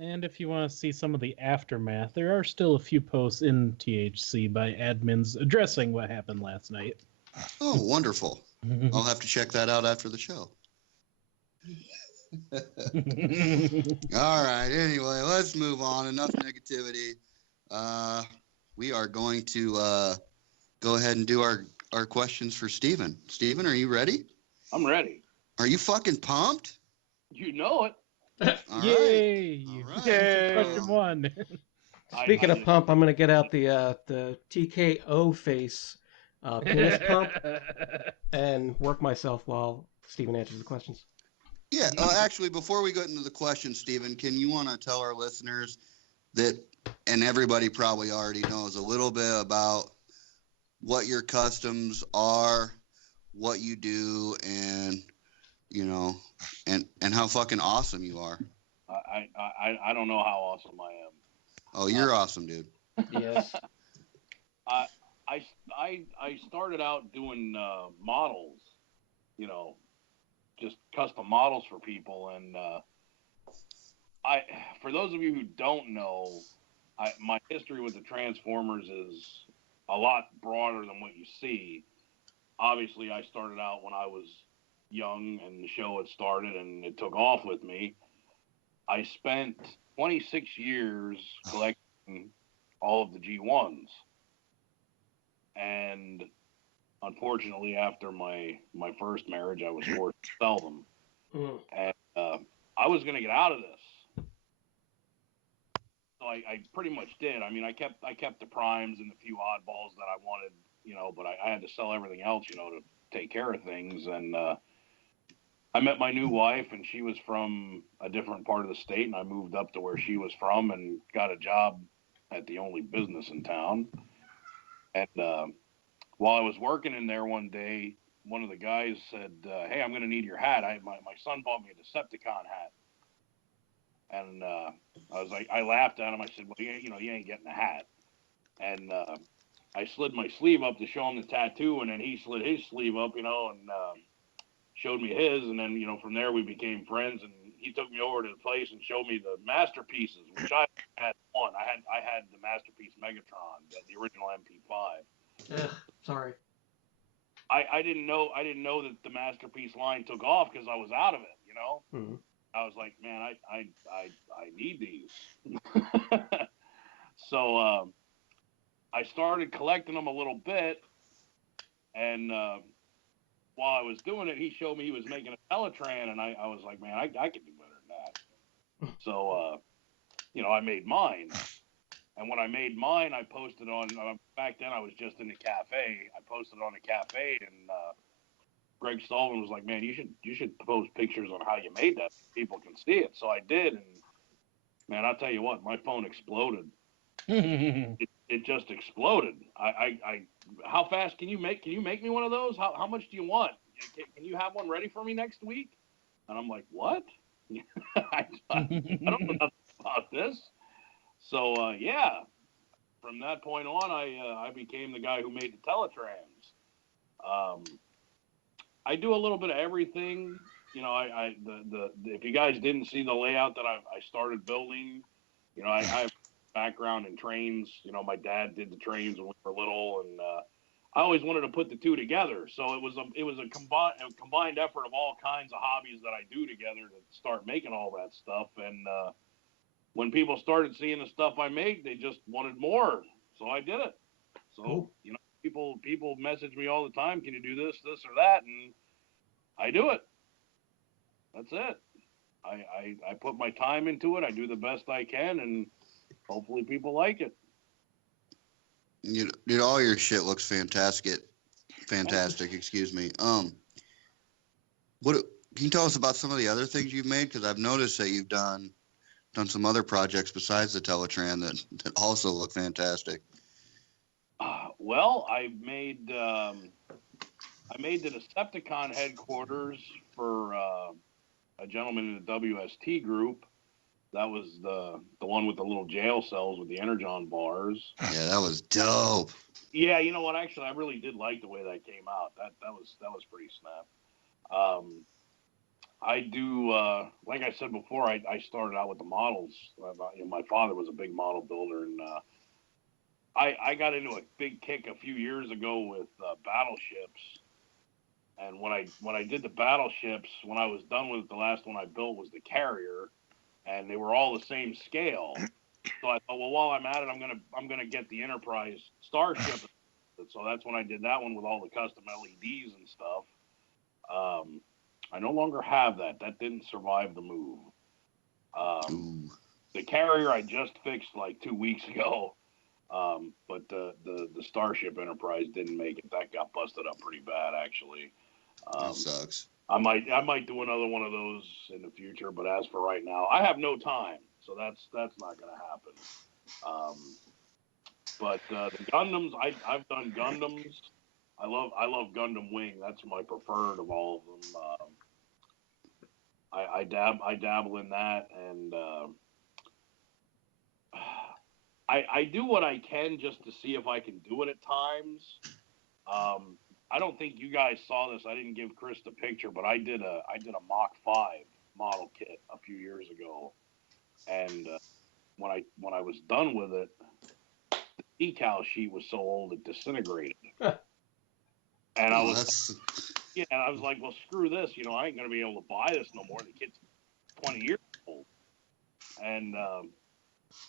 And if you want to see some of the aftermath, there are still a few posts in THC by admins addressing what happened last night. Oh, wonderful. I'll have to check that out after the show. All right. Anyway, let's move on. Enough negativity. We are going to go ahead and do our questions for Steven. Steven, are you ready? I'm ready. Are you fucking pumped? You know it. All Yay! right. All right. Yay! Question one. Speaking of pump, I'm gonna get out the TKO face penis pump and work myself while Steven answers the questions. Yeah. Actually, before we get into the questions, Steven, can you want to tell our listeners that, and everybody probably already knows, a little bit about what your customs are, what you do, and you know, and how fucking awesome you are. I don't know how awesome I am. Oh, you're awesome, dude. Yes. I started out doing models, you know, just custom models for people, and for those of you who don't know, my history with the Transformers is a lot broader than what you see. Obviously, I started out when I was young and the show had started and it took off with me. I spent 26 years collecting all of the G1s. And unfortunately, after my first marriage, I was forced to sell them. And I was going to get out of this. So I pretty much did. I mean, I kept the primes and the few oddballs that I wanted, you know, but I had to sell everything else, you know, to take care of things. And I met my new wife, and she was from a different part of the state, and I moved up to where she was from and got a job at the only business in town. And while I was working in there one day, one of the guys said, hey, I'm going to need your hat. My son bought me a Decepticon hat. And I was like, I laughed at him. I said, well, you ain't getting a hat. And I slid my sleeve up to show him the tattoo, and then he slid his sleeve up, you know, and showed me his. And then, you know, from there we became friends, and he took me over to the place and showed me the masterpieces, which I had one. I had the Masterpiece Megatron, the original MP5. Ugh, sorry. I didn't know that the Masterpiece line took off because I was out of it, you know. Mm-hmm. I was like, man, I need these. So I started collecting them a little bit, and while I was doing it, he showed me he was making a Teletran, and I was like, man, I could do better than that. So you know, I made mine. And when I made mine, I posted on, back then I was just in the cafe. I posted on the cafe, and Greg Sullivan was like, man, you should post pictures on how you made that so people can see it. So I did, and man, I'll tell you what, my phone exploded. It just exploded. How fast can you make me one of those? How much do you want? Can you have one ready for me next week? And I'm like, what? I don't know nothing about this. So yeah, from that point on, I became the guy who made the Teletrans. I do a little bit of everything. You know, if you guys didn't see the layout that I started building, you know, I have background in trains. You know, my dad did the trains when we were little, and I always wanted to put the two together. So it was a combined effort of all kinds of hobbies that I do together to start making all that stuff. And when people started seeing the stuff I make, they just wanted more. So I did it. So, Cool. you know, people message me all the time, can you do this, this, or that? And I do it. That's it. I put my time into it. I do the best I can, and hopefully people like it. Dude, all your shit looks fantastic. Excuse me. What can you tell us about some of the other things you've made? Because I've noticed that you've done some other projects besides the Teletran that also look fantastic. Well, I made the Decepticon headquarters for a gentleman in the WST group. That was the one with the little jail cells with the Energon bars. Yeah, that was dope. Yeah, you know what? Actually, I really did like the way that came out. That was pretty snap. I do, like I said before, I started out with the models. You know, my father was a big model builder, and I got into a big kick a few years ago with battleships. And when I did the battleships, when I was done with it, the last one I built was the carrier, and they were all the same scale. So I thought, well, while I'm at it, I'm gonna get the Enterprise Starship. So that's when I did that one with all the custom LEDs and stuff. I no longer have that. That didn't survive the move. The carrier I just fixed like 2 weeks ago, but the Starship Enterprise didn't make it. That got busted up pretty bad, actually. That sucks. I might do another one of those in the future, but as for right now, I have no time, so that's not going to happen. But the Gundams, I've done Gundams. I love Gundam Wing. That's my preferred of all of them. I dabble in that, and I do what I can just to see if I can do it at times. I don't think you guys saw this. I didn't give Chris the picture, but I did a Mach 5 model kit a few years ago, and when I was done with it, the decal sheet was so old it disintegrated. And I was like, well, screw this. You know, I ain't gonna be able to buy this no more. The kit's 20 years old, and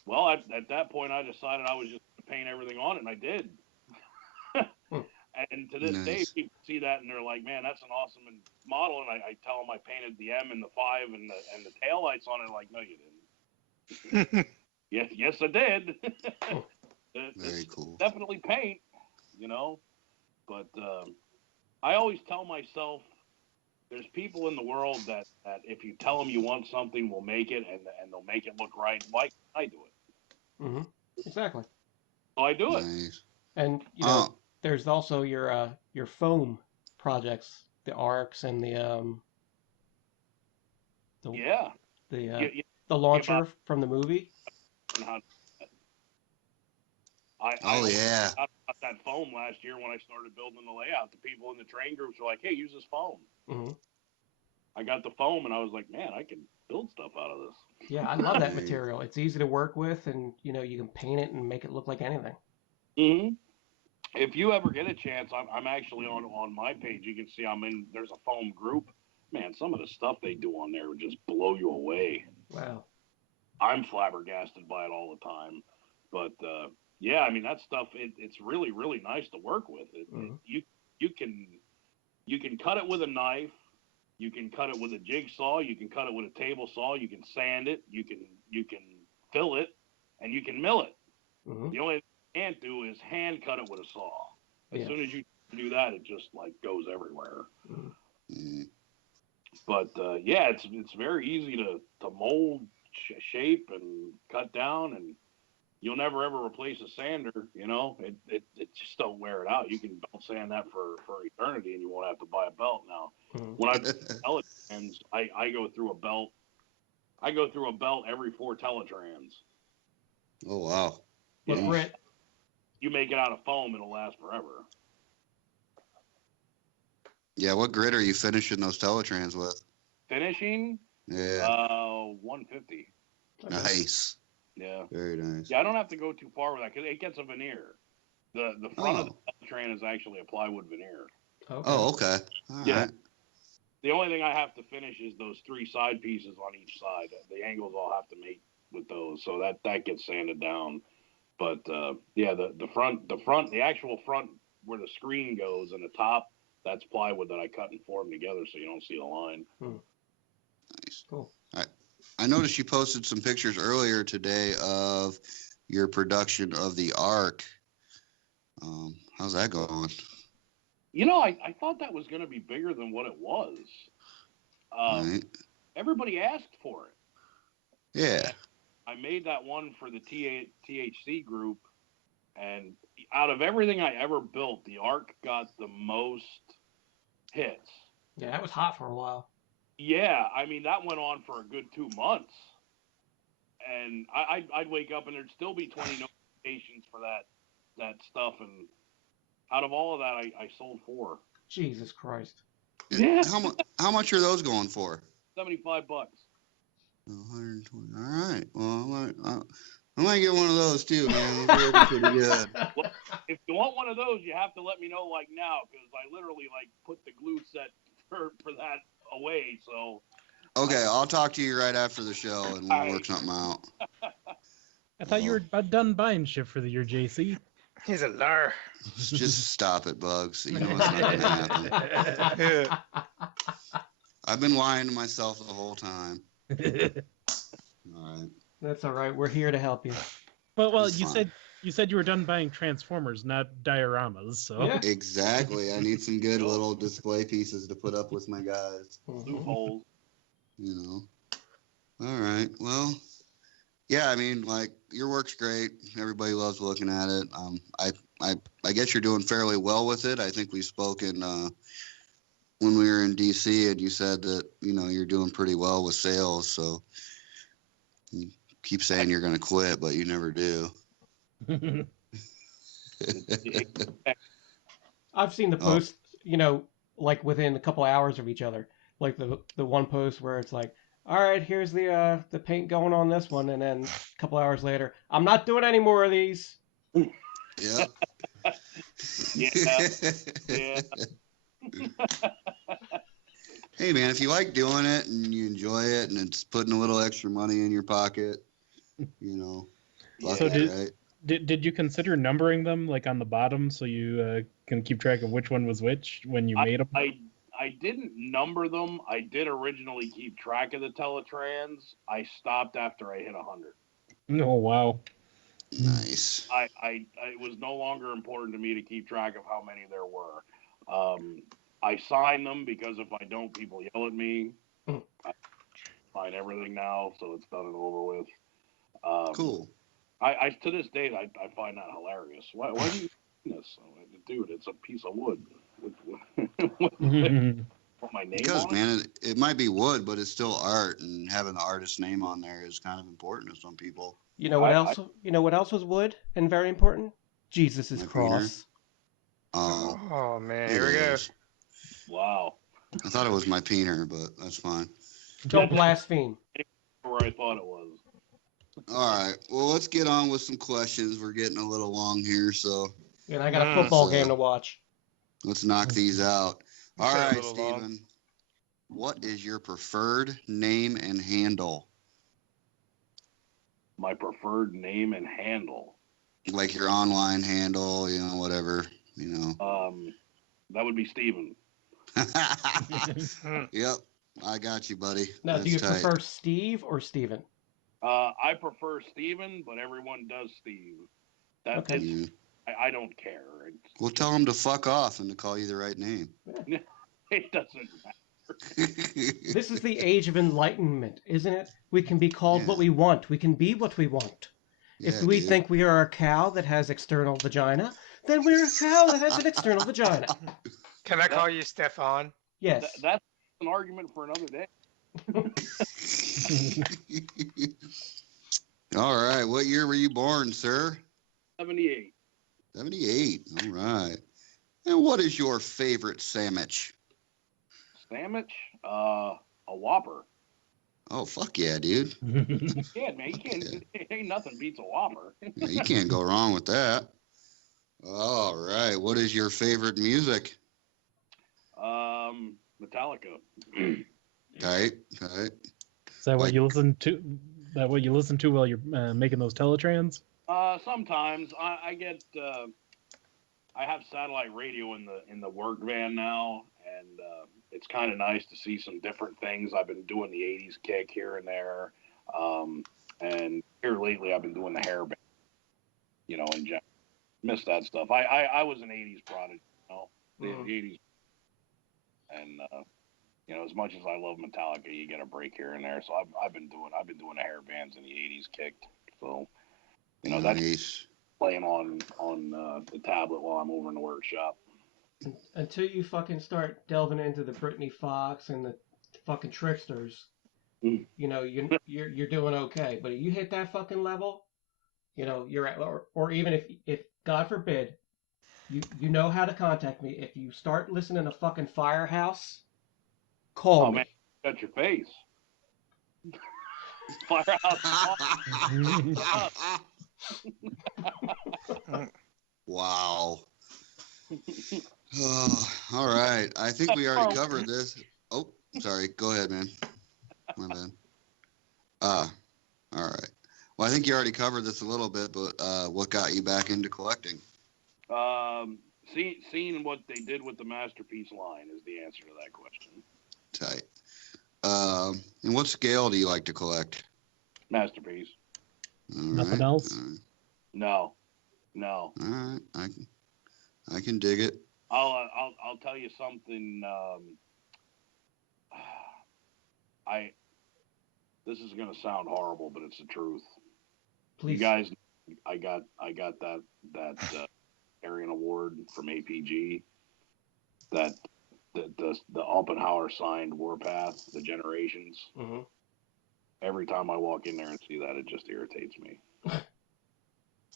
well, at that point, I decided I was just gonna paint everything on it, and I did. And to this day, people see that and they're like, "Man, that's an awesome model." And I tell them I painted the M and the 5 and the taillights on it. Like, no, you didn't. yes, I did. Very cool. Definitely paint, you know. But I always tell myself, there's people in the world that if you tell them you want something, will make it, and they'll make it look right. Why can't I do it? Mm-hmm. Exactly. So I do it. And you know, there's also your foam projects, the arcs and the launcher from the movie. I got that foam last year when I started building the layout. The people in the train groups were like, "Hey, use this foam." Mm-hmm. I got the foam, and I was like, "Man, I can build stuff out of this." Yeah, I love that material. It's easy to work with, and you know, you can paint it and make it look like anything. Mm-hmm. If you ever get a chance, I'm actually on my page. You can see there's a foam group. Man, some of the stuff they do on there would just blow you away. Wow. I'm flabbergasted by it all the time. But yeah, I mean, that stuff, it's really, really nice to work with. You can cut it with a knife. You can cut it with a jigsaw. You can cut it with a table saw. You can sand it. You can fill it, and you can mill it. Mm-hmm. The only thing you can't do is hand cut it with a saw. As soon as you do that, it just like goes everywhere. Mm-hmm. But yeah, it's very easy to mold, shape, and cut down, and you'll never ever replace a sander. You know, it just don't wear it out. You can belt sand that for eternity, and you won't have to buy a belt now. Mm-hmm. When I teletrans, I go through a belt. I go through a belt every 4 teletrans. Oh wow! But Brett, you make it out of foam, it'll last forever. Yeah, what grit are you finishing those teletrans with? Finishing? Yeah. 150. Nice. Yeah. Very nice. Yeah, I don't have to go too far with that because it gets a veneer. The front of the Teletran is actually a plywood veneer. Okay. Oh, okay. All right. The only thing I have to finish is those 3 side pieces on each side. The angles I'll have to make with those, so that gets sanded down. But the front, the actual front where the screen goes and the top, that's plywood that I cut and formed together, so you don't see the line. Nice. Cool. I noticed you posted some pictures earlier today of your production of the Ark. How's that going? You know, I thought that was going to be bigger than what it was. Right. Everybody asked for it. Yeah. I made that one for the THC group, and out of everything I ever built, the Ark got the most hits. Yeah, that was hot for a while. Yeah, I mean, that went on for a good 2 months. And I'd wake up and there'd still be 20 notifications for that stuff. And out of all of that, I sold 4. Jesus Christ. Yeah. How much are those going for? $75. 120. All right. Well, I might get one of those too, man. Those are pretty good. Well, if you want one of those, you have to let me know like now, because I literally like put the glue set for that away. So. Okay, I'll talk to you right after the show, and we'll work something out. I thought you were about done buying shit for the year, JC. He's a liar. Just stop it, Bugs. You know it's not going to happen. I've been lying to myself the whole time. All right. That's all right. We're here to help you. Well, It's you fine. said you were done buying Transformers, not dioramas. So Yeah. Exactly. I need some good little display pieces to put up with my guys. Loopholes. You know. All right. Well, yeah. I mean, like, your work's great. Everybody loves looking at it. I guess you're doing fairly well with it. I think we spoke in when we were in DC, and you said that you're doing pretty well with sales. So you keep saying you're going to quit, but you never do. I've seen the posts, like within a couple hours of each other. Like the one post where it's like, all right, here's the paint going on this one, and then a couple hours later, I'm not doing any more of these. Yeah. Yeah. Hey, man, if you like doing it and you enjoy it and it's putting a little extra money in your pocket, So right? did you consider numbering them like on the bottom so you can keep track of which one was which when you made them? I didn't number them. I did originally keep track of the Teletrans. I stopped after I hit 100. Oh, wow. Nice. It was no longer important to me to keep track of how many there were. I sign them because if I don't, people yell at me. I sign everything now, so it's done and over with. Cool. I to this date, I find that hilarious. Why do you do this? Dude, it's a piece of wood. Put my name Because, on man, it might be wood, but it's still art, and having the artist's name on there is kind of important to some people. You know what else? You know what else was wood and very important? Jesus' My cross. Oh man, it here we go. is. Wow. I thought it was my peener, but that's fine. Don't blaspheme. Where I thought it was. All right. Well, let's get on with some questions. We're getting a little long here, so And I got a football game to watch. let's knock these out. All Sure, a right, little long. Steven. What is your preferred name and handle? My preferred name and handle. Like your online handle, whatever, That would be Steven. Yep. I got you, buddy. Now, do That's you tight. prefer Steve or Steven? I prefer Steven, but everyone does Steve. Okay. Mm. I don't care. Well, tell them to fuck off and to call you the right name. It doesn't matter. This is the age of enlightenment, isn't it? We can be called what we want. We can be what we want. If Yeah, we dude. think we are a cow that has external vagina, then we're a cow that has an external vagina. Can I call you Stefan? Yes. That's an argument for another day. All right. What year were you born, sir? 78. 78. All right. And what is your favorite sandwich? Sandwich? A Whopper. Oh, fuck yeah, dude. Yeah, man, you can't. Ain't nothing beats a Whopper. Yeah, you can't go wrong with that. All right. What is your favorite music? Metallica. Tight. Is that what Like- you listen to? That what you listen to while you're making those teletrans? Sometimes I get I have satellite radio in the work van now, and it's kind of nice to see some different things. I've been doing the '80s kick here and there, and here lately I've been doing the hair band. You know, in general, miss that stuff. I was an '80s prodigy, you know, the '80s, and you know, as much as I love Metallica, you get a break here and there. So I've been doing the hair bands in the '80s kicked. So you know that's playing on the tablet while I'm over in the workshop. Until you fucking start delving into the Britney Fox and the fucking tricksters, you know, you're doing okay. But if you hit that fucking level, you know, you're at, or even if God forbid, you know how to contact me. If you start listening to fucking Firehouse, call me. Man, got your face. Firehouse. Wow. All right. I think we already covered this. Oh, sorry. Go ahead, man. My bad. All right. Well, I think you already covered this a little bit, but what got you back into collecting? Seeing what they did with the Masterpiece line is the answer to that question. Tight. And what scale do you like to collect? Masterpiece. Nothing else? No. All right. I can dig it. I'll tell you something. This is gonna sound horrible, but it's the truth. Please. You guys, I got that Arian Award from APG. That the Alpenhauer signed Warpath, the Generations. Mm-hmm. Every time I walk in there and see that, it just irritates me.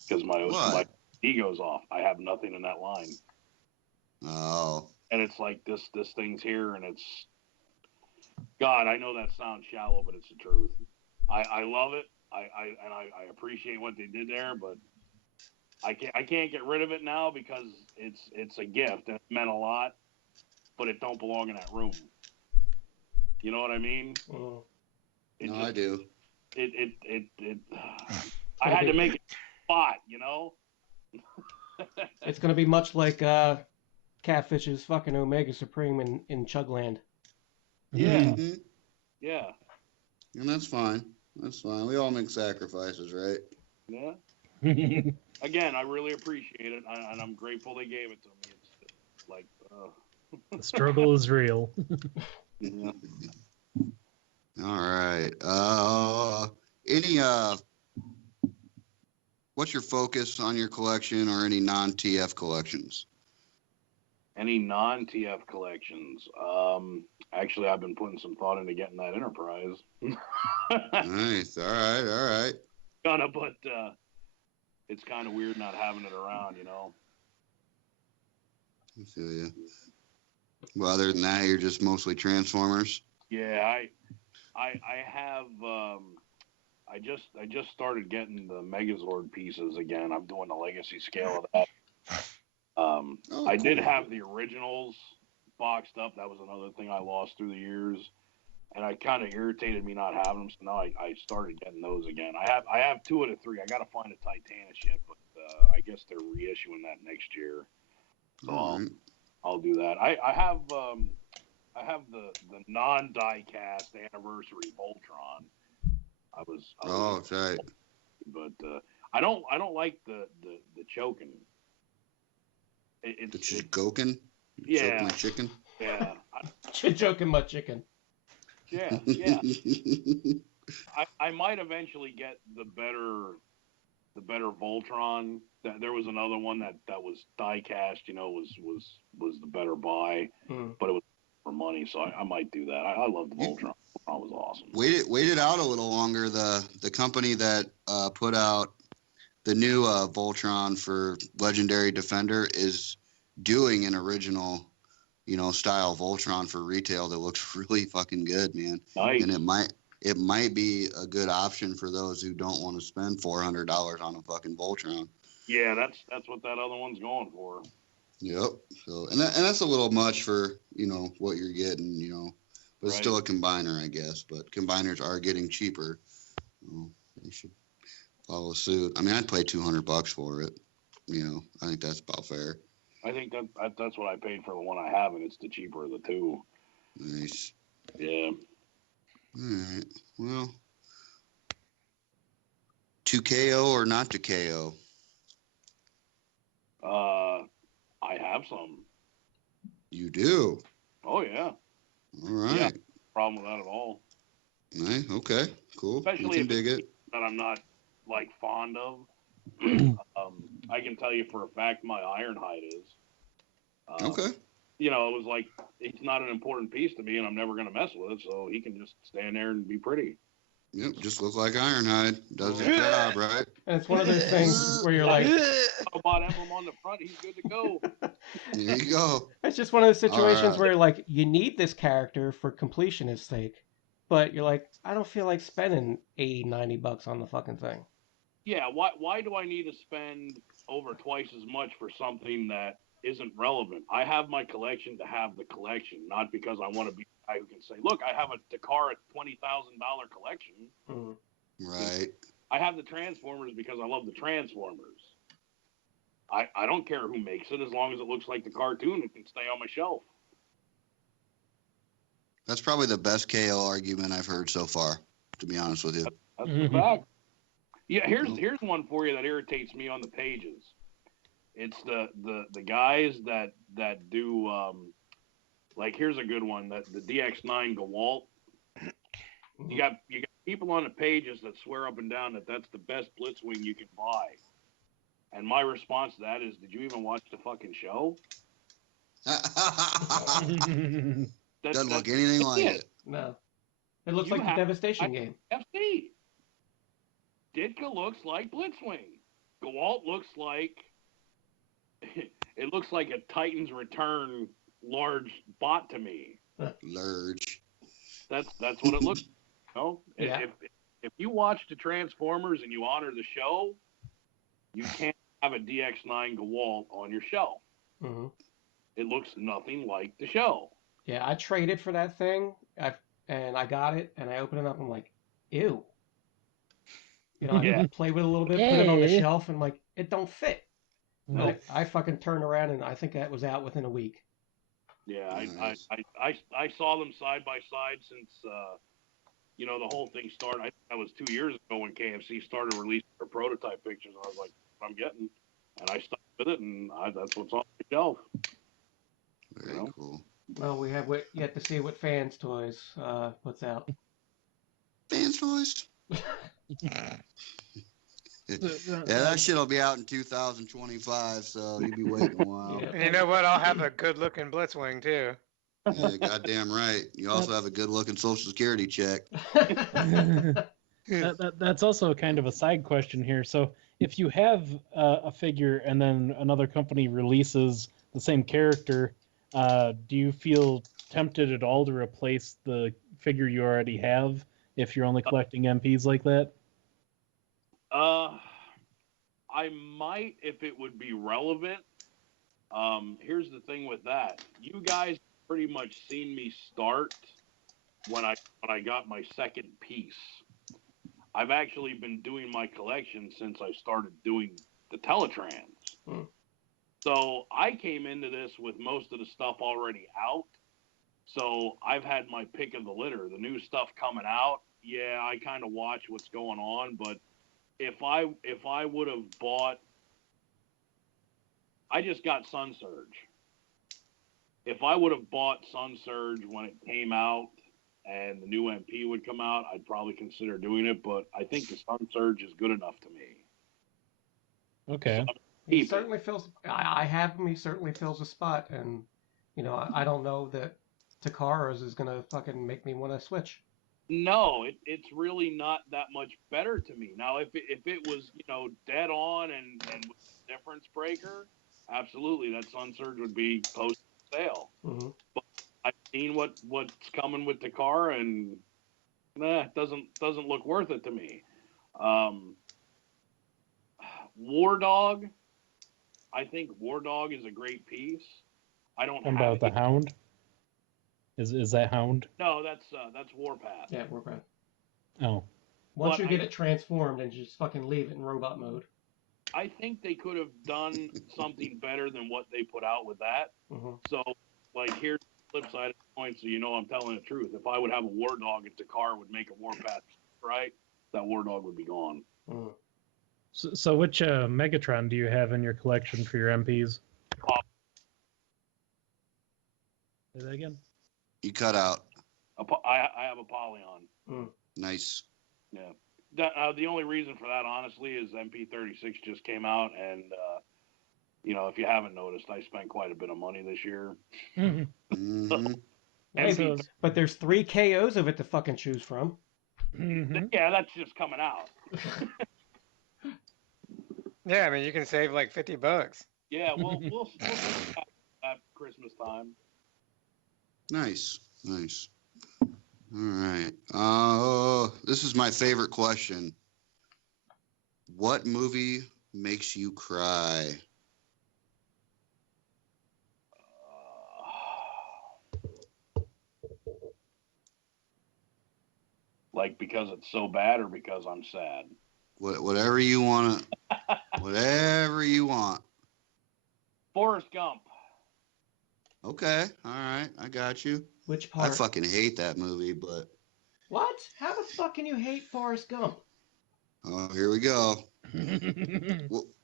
Because my ego's off. I have nothing in that line. Oh. And it's like this thing's here, and it's God. I know that sounds shallow, but it's the truth. I love it. I appreciate what they did there, but I can't get rid of it now because it's a gift and it meant a lot, but it don't belong in that room. You know what I mean? Mm. I do. I had to make it spot, you know. It's gonna be much like Catfish's fucking Omega Supreme in Chugland. Yeah. Mm-hmm. Yeah. And that's fine. That's fine. We all make sacrifices, right? Yeah. Again, I really appreciate it, and I'm grateful they gave it to me. It's like the struggle is real. Yeah. All right. What's your focus on your collection or any non-TF collections? Any non-TF collections? Actually, I've been putting some thought into getting that Enterprise. Nice. All right. But it's kind of weird not having it around, you know. I feel you. Well, other than that, you're just mostly Transformers. Yeah, I have. I just started getting the Megazord pieces again. I'm doing the Legacy scale of that. I did have the originals boxed up. That was another thing I lost through the years, and it kind of irritated me not having them. So now I started getting those again. I have 2 of the 3. I got to find a Titanus yet, but I guess they're reissuing that next year. So I'll do that. I have the non-die cast anniversary Voltron. I was right. But I don't like the choking. The choking? Yeah. Choke my chicken? Yeah. You're joking my chicken. Yeah. I might eventually get the better Voltron. There was another one that was die cast, you know, was the better buy, but it was for money, so I might do that. I love the Voltron. Voltron was awesome. Wait it out a little longer. The company that put out the new Voltron for Legendary Defender is doing an original, you know, style Voltron for retail that looks really fucking good, man. Nice. And it might be a good option for those who don't want to spend $400 on a fucking Voltron. Yeah, that's what that other one's going for. Yep. So and that's a little much for what you're getting, but it's still a combiner, I guess. But combiners are getting cheaper. They should follow suit. I mean, I'd pay $200 for it. I think that's about fair. I think that's what I paid for the one I have, and it's the cheaper of the two. Nice. Yeah. All right. Well, to KO or not to KO? I have some. You do? Oh yeah. All right. Yeah. Problem with that at all. Right. Okay. Cool. Especially you can dig it. That I'm not like fond of. I can tell you for a fact my Ironhide is. Okay. It was like it's not an important piece to me, and I'm never going to mess with it. So he can just stand there and be pretty. Yep, just look like Ironhide. Does his job, right? And it's one of those things where you're like, Robot emblem on the front, he's good to go. There you go. It's just one of those situations where you're like, you need this character for completionist sake, but you're like, I don't feel like spending $80-$90 on the fucking thing. Yeah, why do I need to spend over twice as much for something that isn't relevant? I have my collection to have the collection, not because I want to be the guy who can say, look, I have a Dakar $20,000 collection. Mm-hmm. Right. I have the Transformers because I love the Transformers. I don't care who makes it as long as it looks like the cartoon. It can stay on my shelf. That's probably the best KO argument I've heard so far, to be honest with you. That's the fact. Yeah, here's one for you that irritates me on the pages. It's the guys that do like here's a good one, that the DX9 Gewalt. You got people on the pages that swear up and down that that's the best Blitzwing you can buy. And my response to that is, did you even watch the fucking show? Doesn't look anything like it. No. It looks like the Devastation game. FC. Ditka looks like Blitzwing. Gewalt looks like it looks like a Titan's Return large bot to me. Large. That's what it looks like. Yeah. If you watch the Transformers and you honor the show, you can't have a DX9 Gewalt on your shelf. Mm-hmm. It looks nothing like the show. Yeah, I traded for that thing, and I got it, and I opened it up, and I'm like, ew. I play with it a little bit, put it on the shelf, and I'm like, it don't fit. Nope. I fucking turned around, and I think that was out within a week. Yeah, Nice. I saw them side by side since the whole thing started. I think that was 2 years ago when KFC started releasing their prototype pictures. And I was like, I'm getting, and I stuck with it, and that's what's on the shelf. Very cool. Well, we have yet to see what Fans Toys puts out. Fans Toys? That shit will be out in 2025, so you'll be waiting a while. And you know what? I'll have a good-looking Blitzwing, too. Yeah, goddamn right. You also have a good-looking Social Security check. That's also kind of a side question here. So if you have a figure and then another company releases the same character, do you feel tempted at all to replace the figure you already have if you're only collecting MPs like that? I might if it would be relevant. Here's the thing with that. You guys pretty much seen me start when I got my second piece. I've actually been doing my collection since I started doing the Teletrans. So I came into this with most of the stuff already out. So I've had my pick of the litter. The new stuff coming out, yeah, I kind of watch what's going on, but if I would have bought, I just got Sun Surge. If I would have bought Sun Surge when it came out and the new MP would come out, I'd probably consider doing it, but I think the Sun Surge is good enough to me. Okay. So He certainly fills. I have him. He certainly fills a spot, and I don't know that Takara's is gonna fucking make me want to switch. No, it's really not that much better to me. Now, if it was dead on and difference breaker, absolutely that Sun Surge would be post sale. Mm-hmm. But I've seen what's coming with the car, and it doesn't look worth it to me. War Dog, I think War Dog is a great piece. I don't What have about the Hound? Is that Hound? No, that's Warpath. Yeah, Warpath. Oh. Once But you get it transformed and just fucking leave it in robot mode. I think they could have done something better than what they put out with that. Mm-hmm. So, like, here's the flip side of the coin, so you know I'm telling the truth. If I would have a War Dog, if Takar would make a Warpath right, that War Dog would be gone. Mm. So which Megatron do you have in your collection for your MPs? Say that again? You cut out. I have Apollyon. Mm. Nice. Yeah. The only reason for that, honestly, is MP36 just came out, and you know, if you haven't noticed, I spent quite a bit of money this year. Mm-hmm. Maybe, but there's 3 KOs of it to fucking choose from. Yeah, that's just coming out. Yeah, I mean, you can save like $50. Yeah, we'll see at Christmas time. Nice. All right. This is my favorite question. What movie makes you cry? Like because it's so bad, or because I'm sad? Whatever you want. Whatever you want. Forrest Gump. Okay. All right. I got you. Which part? I fucking hate that movie, but... What? How the fuck can you hate Forrest Gump? Oh, here we go.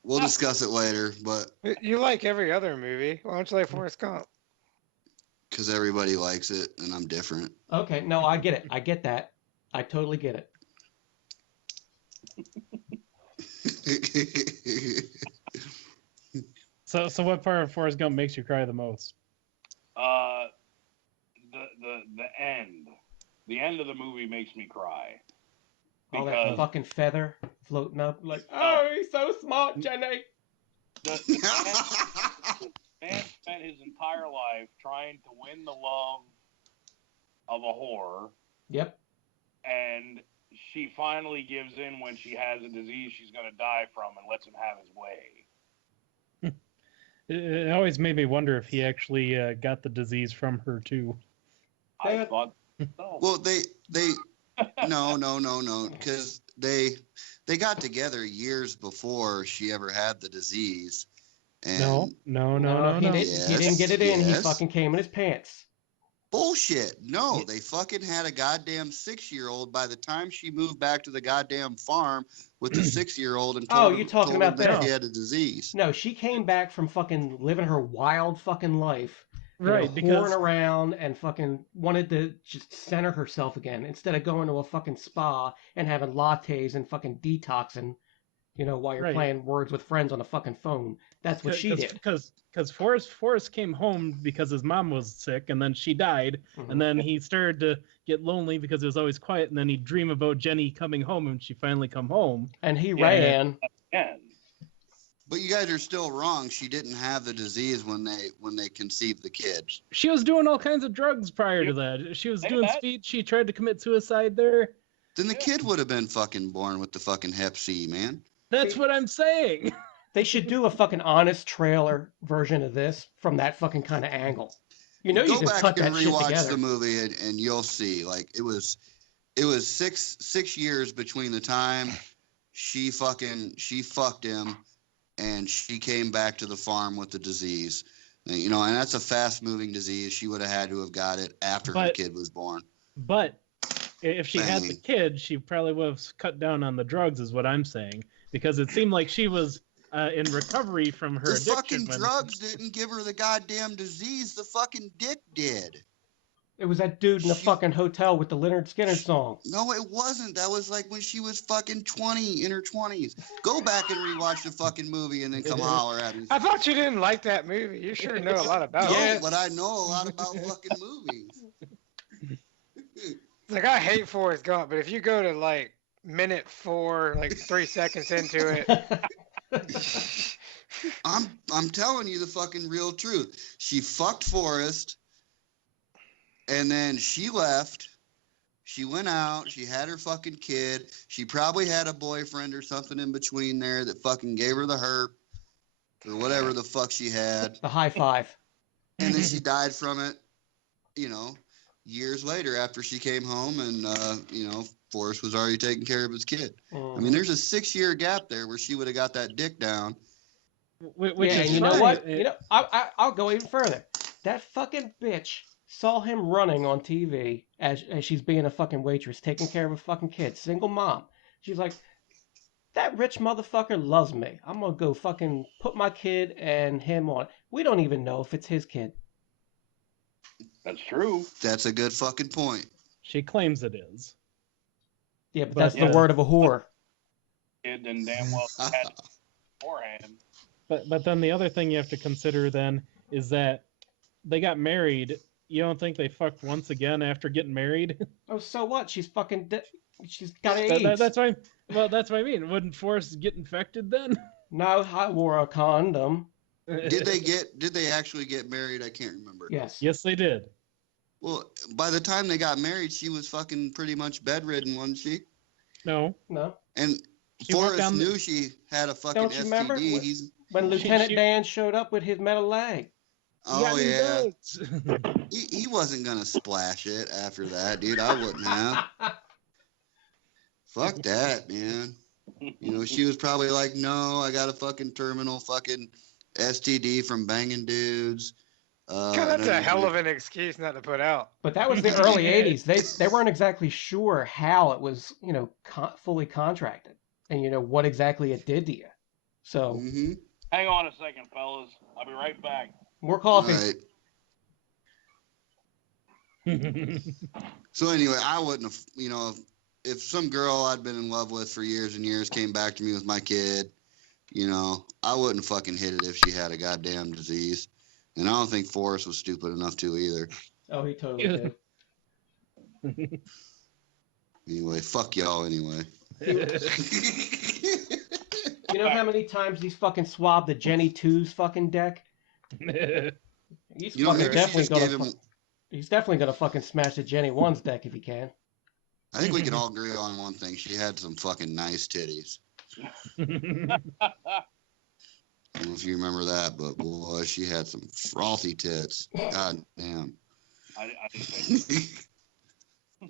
We'll discuss it later, but... You like every other movie. Why don't you like Forrest Gump? Because everybody likes it, and I'm different. Okay, no, I get it. I get that. I totally get it. So what part of Forrest Gump makes you cry the most? The end. The end of the movie makes me cry. All that fucking feather floating up like, oh, he's so smart, Jenny. The man spent his entire life trying to win the love of a whore. Yep. And she finally gives in when she has a disease she's going to die from and lets him have his way. It always made me wonder if he actually got the disease from her too. I thought so. Well, they no, because they got together years before she ever had the disease. And No. He didn't get it in. He Yes. fucking came in his pants. Bullshit. No, they fucking had a goddamn 6-year-old by the time she moved back to the goddamn farm with the 6-year-old and told you're talking told about him that that. she had a disease. No, she came back from fucking living her wild fucking life. Right, because whoring around and fucking wanted to just center herself again instead of going to a fucking spa and having lattes and fucking detoxing, while you're playing Words with Friends on the fucking phone. That's what she did. Because Forrest came home because his mom was sick, and then she died, and then he started to get lonely because it was always quiet, and then he'd dream about Jenny coming home, and she finally come home. And he ran. But you guys are still wrong. She didn't have the disease when they conceived the kid. She was doing all kinds of drugs prior to that. She was doing speed. She tried to commit suicide there. Then the kid would have been fucking born with the fucking Hep C, man. That's what I'm saying. They should do a fucking honest trailer version of this from that fucking kind of angle. You can cut that shit rewatch together. the movie and you'll see. Like it was 6 years between the time she fucked him and she came back to the farm with the disease. And that's a fast moving disease. She would have had to have got it after her kid was born. But if she had the kid, she probably would have cut down on the drugs, is what I'm saying. Because it seemed like she was in recovery from her addiction. The fucking drugs didn't give her the goddamn disease. The fucking dick did. It was that dude in the fucking hotel with the Leonard Skinner song. No, it wasn't. That was like when she was fucking 20, in her 20s. Go back and rewatch the fucking movie and then come holler at me. I thought you didn't like that movie. You sure know a lot about it. No, but I know a lot about fucking movies. Like, I hate Forrest Gump, but if you go to like minute 4, like 3 seconds into it. I'm telling you the fucking real truth. She fucked Forrest. And then she left. She went out. She had her fucking kid. She probably had a boyfriend or something in between there that fucking gave her the herp. or whatever the fuck she had. The high five. And then she died from it, you know, years later after she came home and, you know, Forrest was already taking care of his kid. I mean, there's a 6-year gap there where she would have got that dick down. Which yeah, is and you know fine. what? You know, I'll go even further. That fucking bitch saw him running on TV as she's being a fucking waitress, taking care of a fucking kid, single mom. She's like, that rich motherfucker loves me. I'm gonna go fucking put my kid and him on. We don't even know if it's his kid. That's true. That's a good fucking point. She claims it is. Yeah, but But, that's the word of a whore. Kid and damn well had beforehand. But then the other thing you have to consider then is that they got married. You don't think they fucked once again after getting married? Oh, so what? She's fucking. She's got AIDS. That's why. Well, that's what I mean. Wouldn't Forrest get infected then? No, I wore a condom. Did they actually get married? I can't remember. Yes. Yes, they did. Well, by the time they got married, she was fucking pretty much bedridden, wasn't she? No. And She walked Forrest down the- knew she had a fucking Don't you remember STD. He's when Lieutenant she- Dan showed up with his metal leg? oh yeah. He wasn't gonna splash it after that, dude. I wouldn't have. Fuck that, man. You know, she was probably like, no, I got a fucking terminal fucking STD from banging dudes. That's a hell of an excuse not to put out. But that was the early '80s. They weren't exactly sure how it was, you know, fully contracted, and you know what exactly it did to you. So Hang on a second, fellas. I'll be right back. more coffee. Right. So anyway, I wouldn't have, you know, if some girl I'd been in love with for years and years came back to me with my kid, you know, I wouldn't fucking hit it if she had a goddamn disease. And I don't think Forrest was stupid enough to either. Oh, he totally did. Anyway, fuck y'all anyway. You know how many times he's fucking swabbed the Jenny 2's fucking deck? He's You know, fucking maybe she definitely just gonna. gave him. He's definitely gonna fucking smash the Jenny 1's deck if he can. I think we can all agree on one thing. She had some fucking nice titties. I don't know if you remember that, but boy, she had some frothy tits. God damn. I didn't think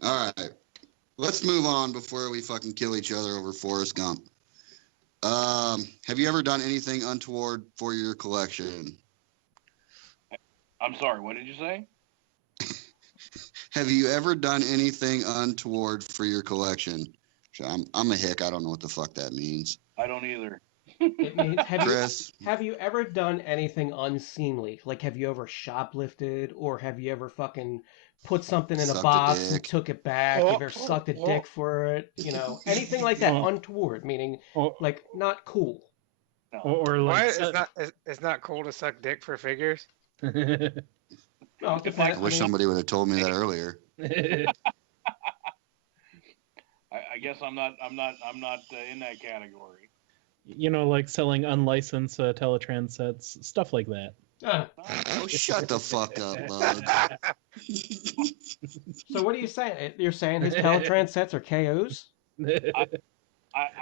All right. Let's move on before we fucking kill each other over Forrest Gump. Have you ever done anything untoward for your collection? I'm sorry, what did you say? Have you ever done anything untoward for your collection? I'm a hick. I don't know what the fuck that means. I don't either. It means, Chris? have you ever done anything unseemly? Like, have you ever shoplifted, or have you ever fucking put something in Sucked a a box and dick. took it back? Have you ever sucked a dick for it? You know, anything like that untoward, meaning like not cool. No. Or like What? It's not cool to suck dick for figures. No, it depends. I wish somebody would have told me that earlier. I guess I'm not in that category. You know, like selling unlicensed Teletrans sets, stuff like that. Oh, shut the fuck up, bud. So what are you saying? You're saying his Teletrans sets are KOs?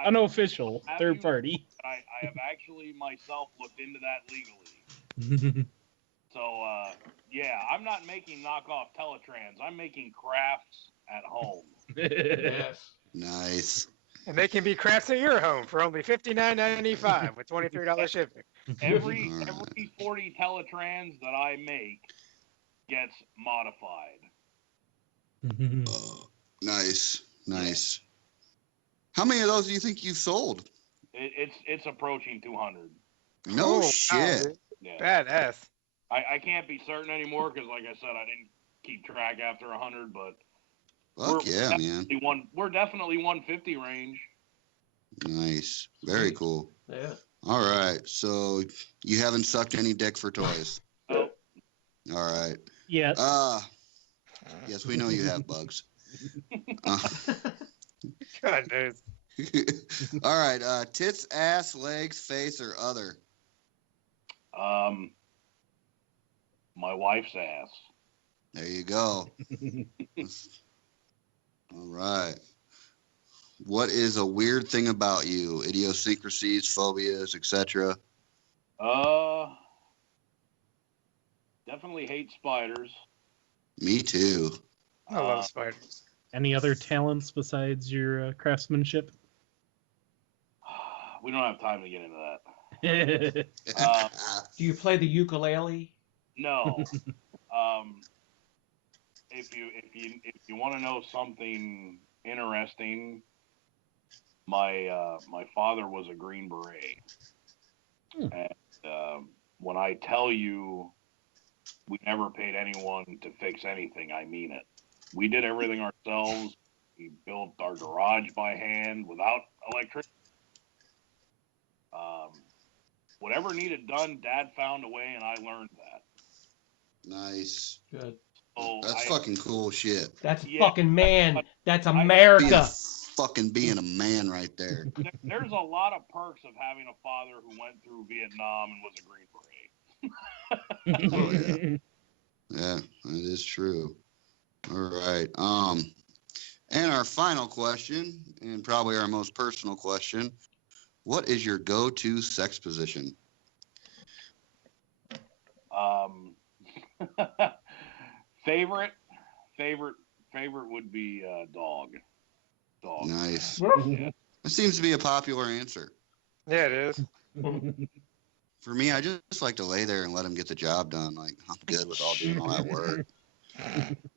Unofficial, third party. I have actually myself looked into that legally. So, yeah, I'm not making knockoff Teletrans. I'm making crafts at home. Yes. Nice. And they can be crafts at your home for only $59.95 with $23 shipping. Every 40 Teletrans that I make gets modified. Nice. Nice. How many of those do you think you've sold? It's approaching 200. No Oh, shit. wow, Yeah. badass. I can't be certain anymore because, like I said, I didn't keep track after 100, but Fuck yeah, man. we're definitely 150 range. Nice. Very cool. Yeah. All right. So you haven't sucked any dick for toys. Oh, All right. Yes. Yes, we know you have bugs. God knows. All right. Tits, ass, legs, face, or other. my wife's ass. There you go. All right. What is a weird thing about you? Idiosyncrasies, phobias, etc. Definitely hate spiders. Me too. I love spiders. Any other talents besides your craftsmanship? We don't have time to get into that. Do you play the ukulele? No. If you want to know something interesting, my father was a Green Beret, and when I tell you we never paid anyone to fix anything, I mean it. We did everything ourselves. We built our garage by hand without electricity. Whatever needed done, Dad found a way, and I learned that. Nice. Good. So That's fucking cool shit. That's fucking man. That's America. Being a man right there. There's a lot of perks of having a father who went through Vietnam and was a Green Beret. Oh, yeah. Yeah, that is true. All right. And our final question, and probably our most personal question, what is your go-to sex position? Favorite would be dog. Dog. Nice. Yeah. That seems to be a popular answer. Yeah, it is. For me, I just like to lay there and let him get the job done. Like, I'm good with all doing all that work.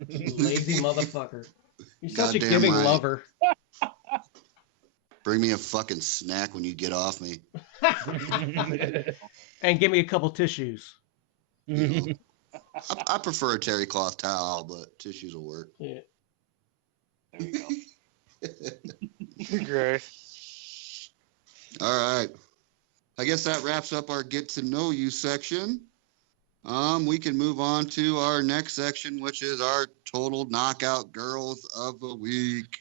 You lazy motherfucker. You're such a Goddamn giving right. lover. Bring me a fucking snack when you get off me. And give me a couple tissues. You know. I prefer a terry cloth towel, but tissues will work. Yeah. There you go. Great. All right. I guess that wraps up our get to know you section. We can move on to our next section, which is our total knockout girls of the week.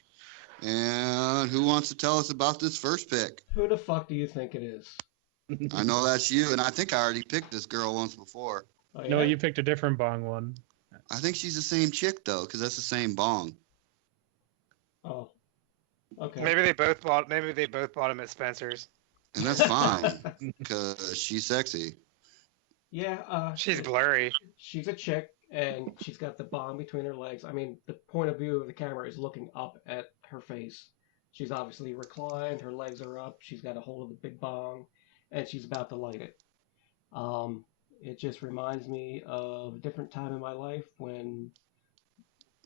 And who wants to tell us about this first pick? Who the fuck do you think it is? I know that's you, and I think I already picked this girl once before. Oh, No, yeah? you picked a different bong one. I think she's the same chick, though, because that's the same bong. Oh. Okay. Maybe they both bought them at Spencer's. And that's fine, because she's sexy. Yeah. She's blurry. She's a chick, and she's got the bong between her legs. I mean, the point of view of the camera is looking up at her face. She's obviously reclined. Her legs are up. She's got a hold of the big bong, and she's about to light it. It just reminds me of a different time in my life when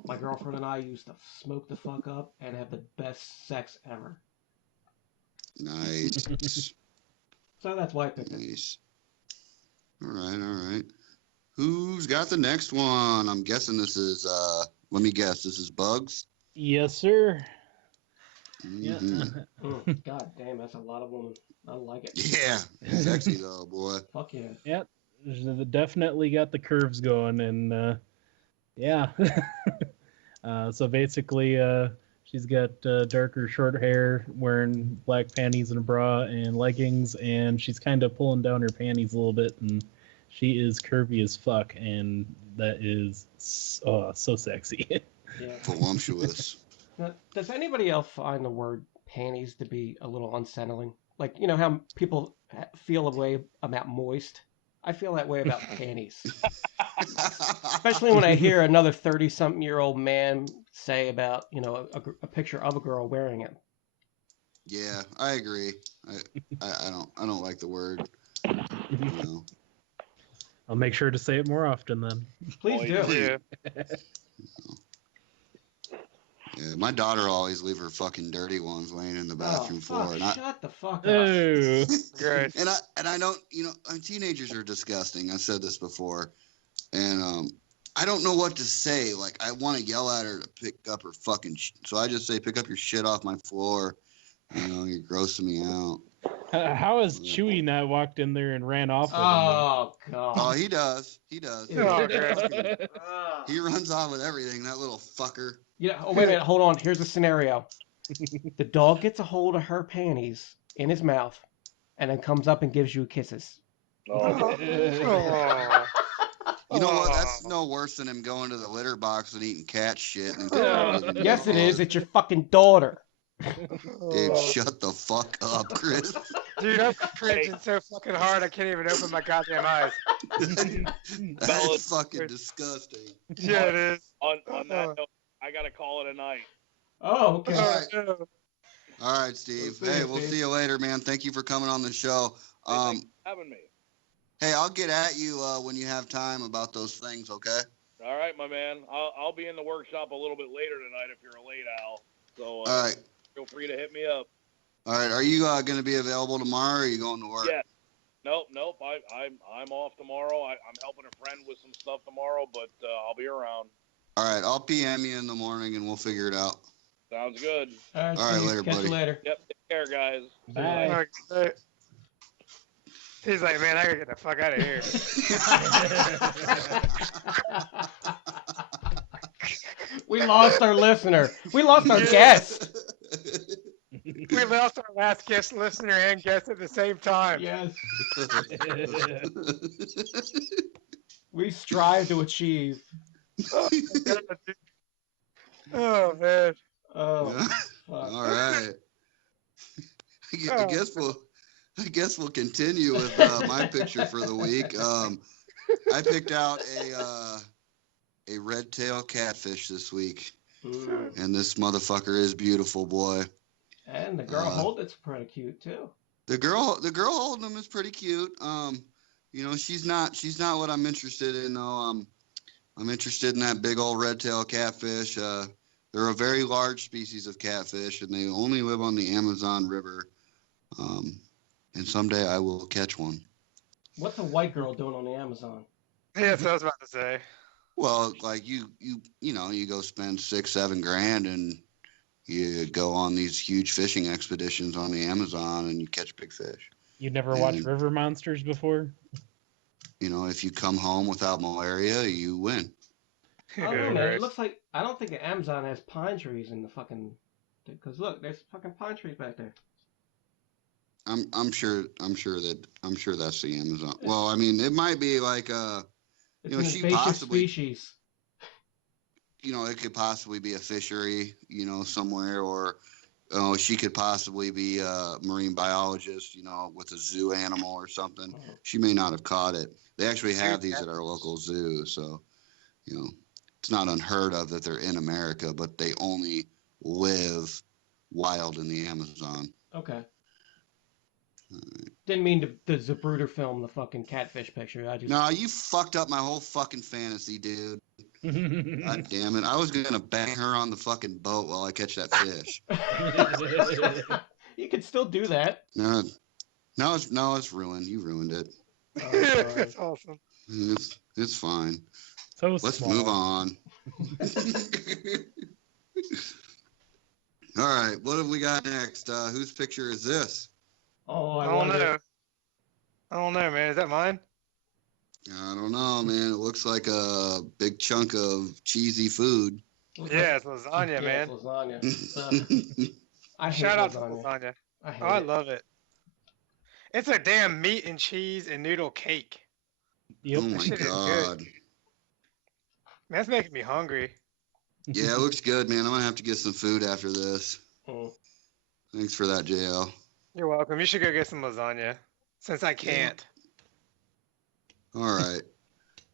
my girlfriend and I used to smoke the fuck up and have the best sex ever. Nice. So that's why I picked it. Nice. All right. Who's got the next one? I'm guessing this is, let me guess, this is Bugs? Yes, sir. Mhm. God damn, that's a lot of women. I like it. Yeah. Sexy, though, boy. Fuck yeah. Yep. Definitely got the curves going, and yeah. So basically, she's got darker short hair, wearing black panties and a bra and leggings, and she's kind of pulling down her panties a little bit, and she is curvy as fuck, and that is so sexy. Yeah. Voluptuous. Now, does anybody else find the word panties to be a little unsettling? Like, you know how people feel a way about moist? I feel that way about panties. Especially when I hear another 30-something-year-old man say about, you know, a picture of a girl wearing it. Yeah, I agree. I don't like the word. You know. I'll make sure to say it more often then. Please do. Yeah. Yeah, my daughter always leave her fucking dirty ones laying in the bathroom floor. And shut the fuck up. Oh. Great. and I don't, you know, teenagers are disgusting. I said this before, and I don't know what to say. Like, I want to yell at her to pick up her fucking. So I just say, pick up your shit off my floor. You know, you're grossing me out. How has Chewy not walked in there and ran off? Oh god. Oh, he does. He does. Oh, great. He runs off with everything. That little fucker. Yeah. Oh wait a minute. Hold on. Here's a scenario. The dog gets a hold of her panties in his mouth, and then comes up and gives you kisses. Oh. You know what? That's no worse than him going to the litter box and eating cat shit. And Yes, it is. It's your fucking daughter. Dude, shut the fuck up, Chris. Dude, I'm cringing so fucking hard I can't even open my goddamn eyes. That's fucking disgusting. Yeah, it is. On that note, I gotta call it a night. Oh, okay. All right. No. All right, Steve. We'll see Hey, you, we'll Steve. see you later, man. Thank you for coming on the show. Hey, thanks for having me. Hey, I'll get at you when you have time about those things, okay? All right, my man. I'll be in the workshop a little bit later tonight if you're a late owl. So All right. feel free to hit me up. All right. Are you going to be available tomorrow, or are you going to work? Yeah. Nope. I'm off tomorrow. I'm helping a friend with some stuff tomorrow, but I'll be around. All right. I'll PM you in the morning, and we'll figure it out. Sounds good. All right, All right, Steve. later, Catch buddy. you later. Yep. Take care, guys. Bye. Okay. He's like, man, I gotta get the fuck out of here. We lost our listener. We lost our guest. We lost our last guest listener and guest at the same time. Yes. We strive to achieve. Oh, man. Oh, Yeah. fuck. All right. I guess we'll continue with my picture for the week. I picked out a red tail catfish this week, and this motherfucker is beautiful, boy. And the girl holding it's pretty cute too. The girl holding him is pretty cute. You know, she's not what I'm interested in though. I'm interested in that big old red tail catfish. They're a very large species of catfish, and they only live on the Amazon River. And someday I will catch one. What's a white girl doing on the Amazon? Yeah, that's what I was about to say. Well, like you go spend $6-7 grand and you go on these huge fishing expeditions on the Amazon and you catch big fish. You never watched River Monsters before? You know, if you come home without malaria, you win. I don't know, man. It looks like I don't think the Amazon has pine trees in the fucking. Because look, there's fucking pine trees back there. I'm sure that's the Amazon. Well, I mean, it might be like It's you know, an she invasive possibly species. You know, it could possibly be a fishery, you know, somewhere, or she could possibly be a marine biologist, you know, with a zoo animal or something. She may not have caught it. They actually have these at our local zoo, so you know, it's not unheard of that they're in America, but they only live wild in the Amazon. Okay. Didn't mean the Zapruder film, the fucking catfish picture. I just. No, you fucked up my whole fucking fantasy, dude. God damn it. I was going to bang her on the fucking boat while I catch that fish. You could still do that. No, it's ruined. You ruined it. Oh, That's awesome. It's fine. So Let's small. move on. All right, what have we got next? Whose picture is this? Oh, I don't know. I don't know, man. Is that mine? I don't know, man. It looks like a big chunk of cheesy food. Yeah, it's lasagna, man. It's lasagna. I hate Shout out lasagna. to lasagna. I hate I it. love it. It's a damn meat and cheese and noodle cake. Yep. Oh my shit is god. good. Man, that's making me hungry. Yeah, it looks good, man. I'm gonna have to get some food after this. Mm. Thanks for that, JL. You're welcome. You should go get some lasagna, since I can't. All right.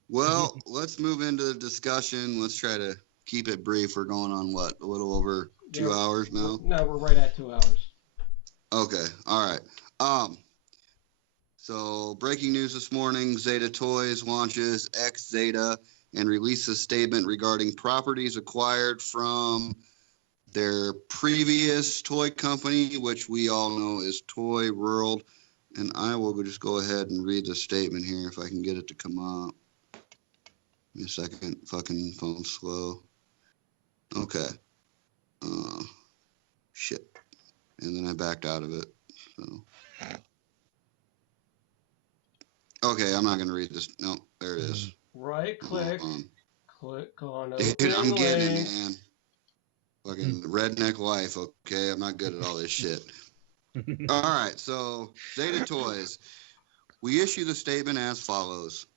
Well, let's move into the discussion. Let's try to keep it brief. We're going on what? A little over 2 hours now? No, we're right at 2 hours. Okay. All right. So breaking news this morning, Zeta Toys launches X Zeta and releases a statement regarding properties acquired from their previous toy company, which we all know is Toy World. And I will just go ahead and read the statement here if I can get it to come up. Give me a second. Fucking phone's slow. Okay. Shit. And then I backed out of it. So. Okay, I'm not going to read this. No, there it is. Right click. Click on Dude, open I'm getting link. it, man. Fucking redneck life, okay? I'm not good at all this shit. All right, so Zeta Toys. We issue the statement as follows.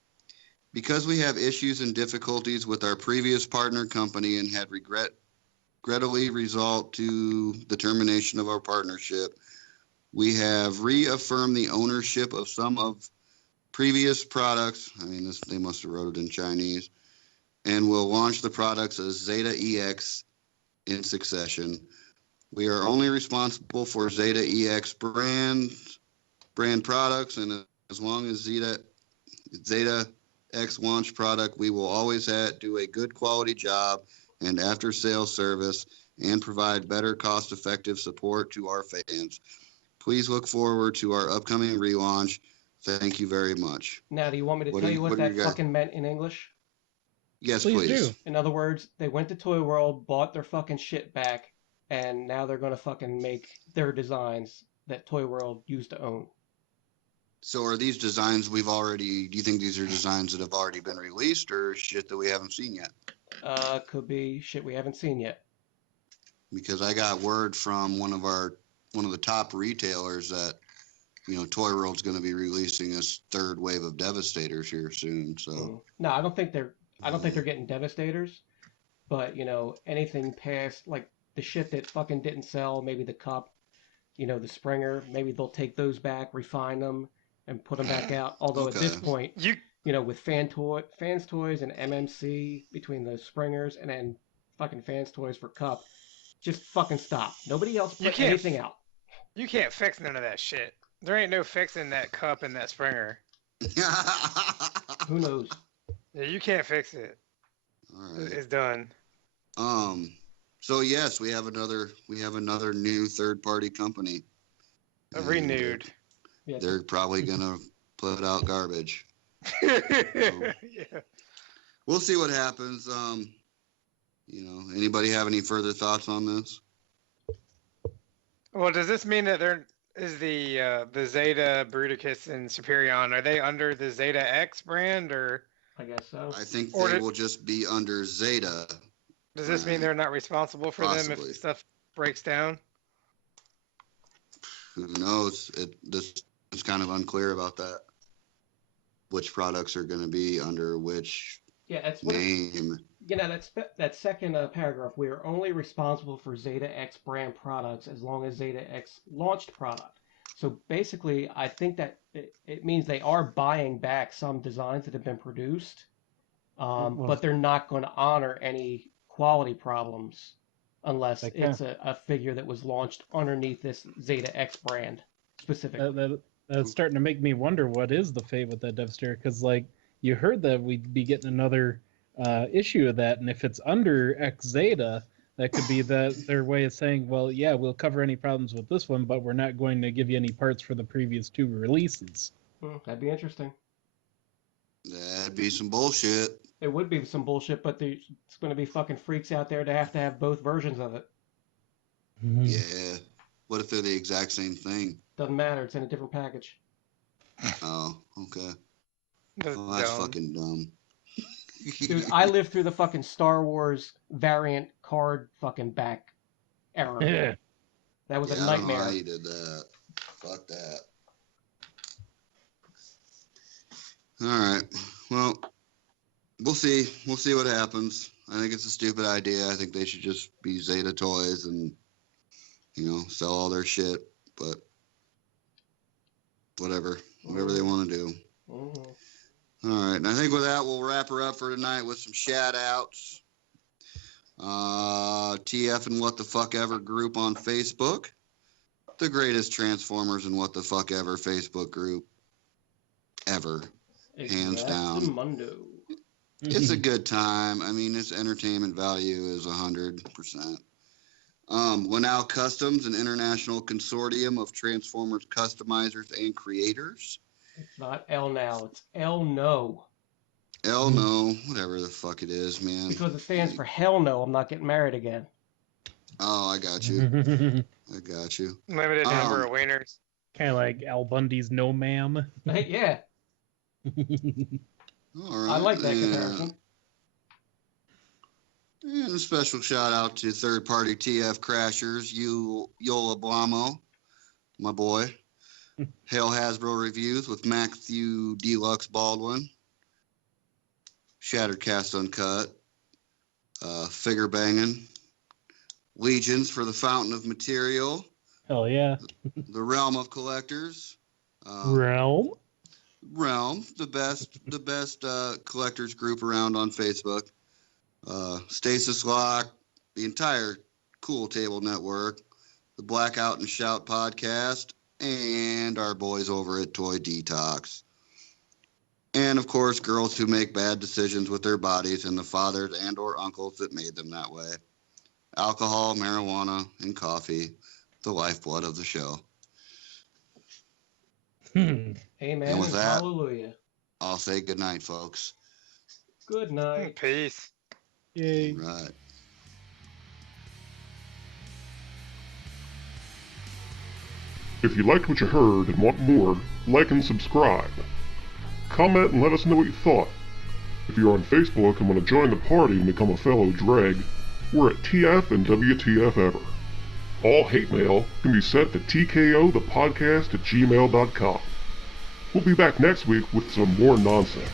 Because we have issues and difficulties with our previous partner company and had regrettably result to the termination of our partnership, We have reaffirmed the ownership of some of previous products. I mean, they must have wrote it in Chinese. And will launch the products as Zeta EX in succession. We are only responsible for Zeta EX brand products, and as long as Zeta X launch product, we will always do a good quality job and after sales service and provide better cost-effective support to our fans. Please look forward to our upcoming relaunch. Thank you very much. Now, do you want me to tell you what that fucking meant in English? Yes, please. Do. In other words, they went to Toy World, bought their fucking shit back, and now they're going to fucking make their designs that Toy World used to own. So are these designs do you think these are designs that have already been released or shit that we haven't seen yet? Could be shit we haven't seen yet. Because I got word from one of the top retailers that, Toy World's going to be releasing this third wave of Devastators here soon. So no, I don't think they're getting Devastators, but anything past like the shit that fucking didn't sell, maybe the cup, the Springer, maybe they'll take those back, refine them, and put them back out. Although at this point, with Fans Toys and MMC between the Springers and then fucking Fans Toys for Cup, just fucking stop. Nobody else put anything out. You can't fix none of that shit. There ain't no fixing that Cup and that Springer. Who knows? Yeah, you can't fix it. All right. It's done. So yes, we have another new third-party company. Renewed. They're probably gonna put out garbage. Yeah. We'll see what happens. Anybody have any further thoughts on this? Well, does this mean that the Zeta, Bruticus, and Superion, are they under the Zeta X brand, or? I guess so. I think they will just be under Zeta. Does this mean they're not responsible for them if stuff breaks down? Who knows? This is kind of unclear about that. Which products are going to be under which name? That second paragraph. We are only responsible for Zeta X brand products as long as Zeta X launched product. So basically, I think that it means they are buying back some designs that have been produced, but they're not going to honor any quality problems unless it's a figure that was launched underneath this Zeta X brand specifically. That's starting to make me wonder what is the fate with that Devastator, because you heard that we'd be getting another issue of that, and if it's under X Zeta, that could be their way of saying, well, yeah, we'll cover any problems with this one, but we're not going to give you any parts for the previous two releases. That'd be interesting. That'd be some bullshit. It would be some bullshit, but there's going to be fucking freaks out there to have both versions of it. Yeah. What if they're the exact same thing? Doesn't matter. It's in a different package. Oh, okay. Well, that's fucking dumb. Dude, I lived through the fucking Star Wars variant card fucking back era. Yeah. That was a nightmare. I don't know how you did that. Fuck that. All right. Well, we'll see. We'll see what happens. I think it's a stupid idea. I think they should just be Zeta Toys and, sell all their shit. But whatever they want to do. Mm-hmm. All right, and I think with that, we'll wrap her up for tonight with some shout-outs. TF and What the Fuck Ever group on Facebook. The greatest Transformers and What the Fuck Ever Facebook group ever. Hands down. Mundo. It's a good time. I mean, its entertainment value is 100%. Linnell Customs, an international consortium of Transformers customizers and creators. It's not L now. It's L no. L no, whatever the fuck it is, man. Because it stands for hell no. I'm not getting married again. Oh, I got you. I got you. Limited number of wieners. Kind of like Al Bundy's No Ma'am. Yeah. All right. I like that comparison. And a special shout out to third-party TF Crashers, Yola Blamo, my boy. Hail Hasbro Reviews with Matthew Deluxe Baldwin. Shattered Cast Uncut. Figure Banging. Legions for the Fountain of Material. Hell yeah. The Realm of Collectors. Realm? Realm, the best collectors group around on Facebook. Stasis Lock, the entire Cool Table Network, the Blackout and Shout podcast, and our boys over at Toy Detox. And of course, girls who make bad decisions with their bodies and the fathers and or uncles that made them that way. Alcohol, marijuana, and coffee, the lifeblood of the show. Amen And with and that, hallelujah. I'll say good night, folks. Good night. Peace. Yay. Right. If you liked what you heard and want more, like and subscribe. Comment and let us know what you thought. If you're on Facebook and want to join the party and become a fellow dreg, we're at TF and WTF Ever. All hate mail can be sent to tkothepodcast@gmail.com. We'll be back next week with some more nonsense.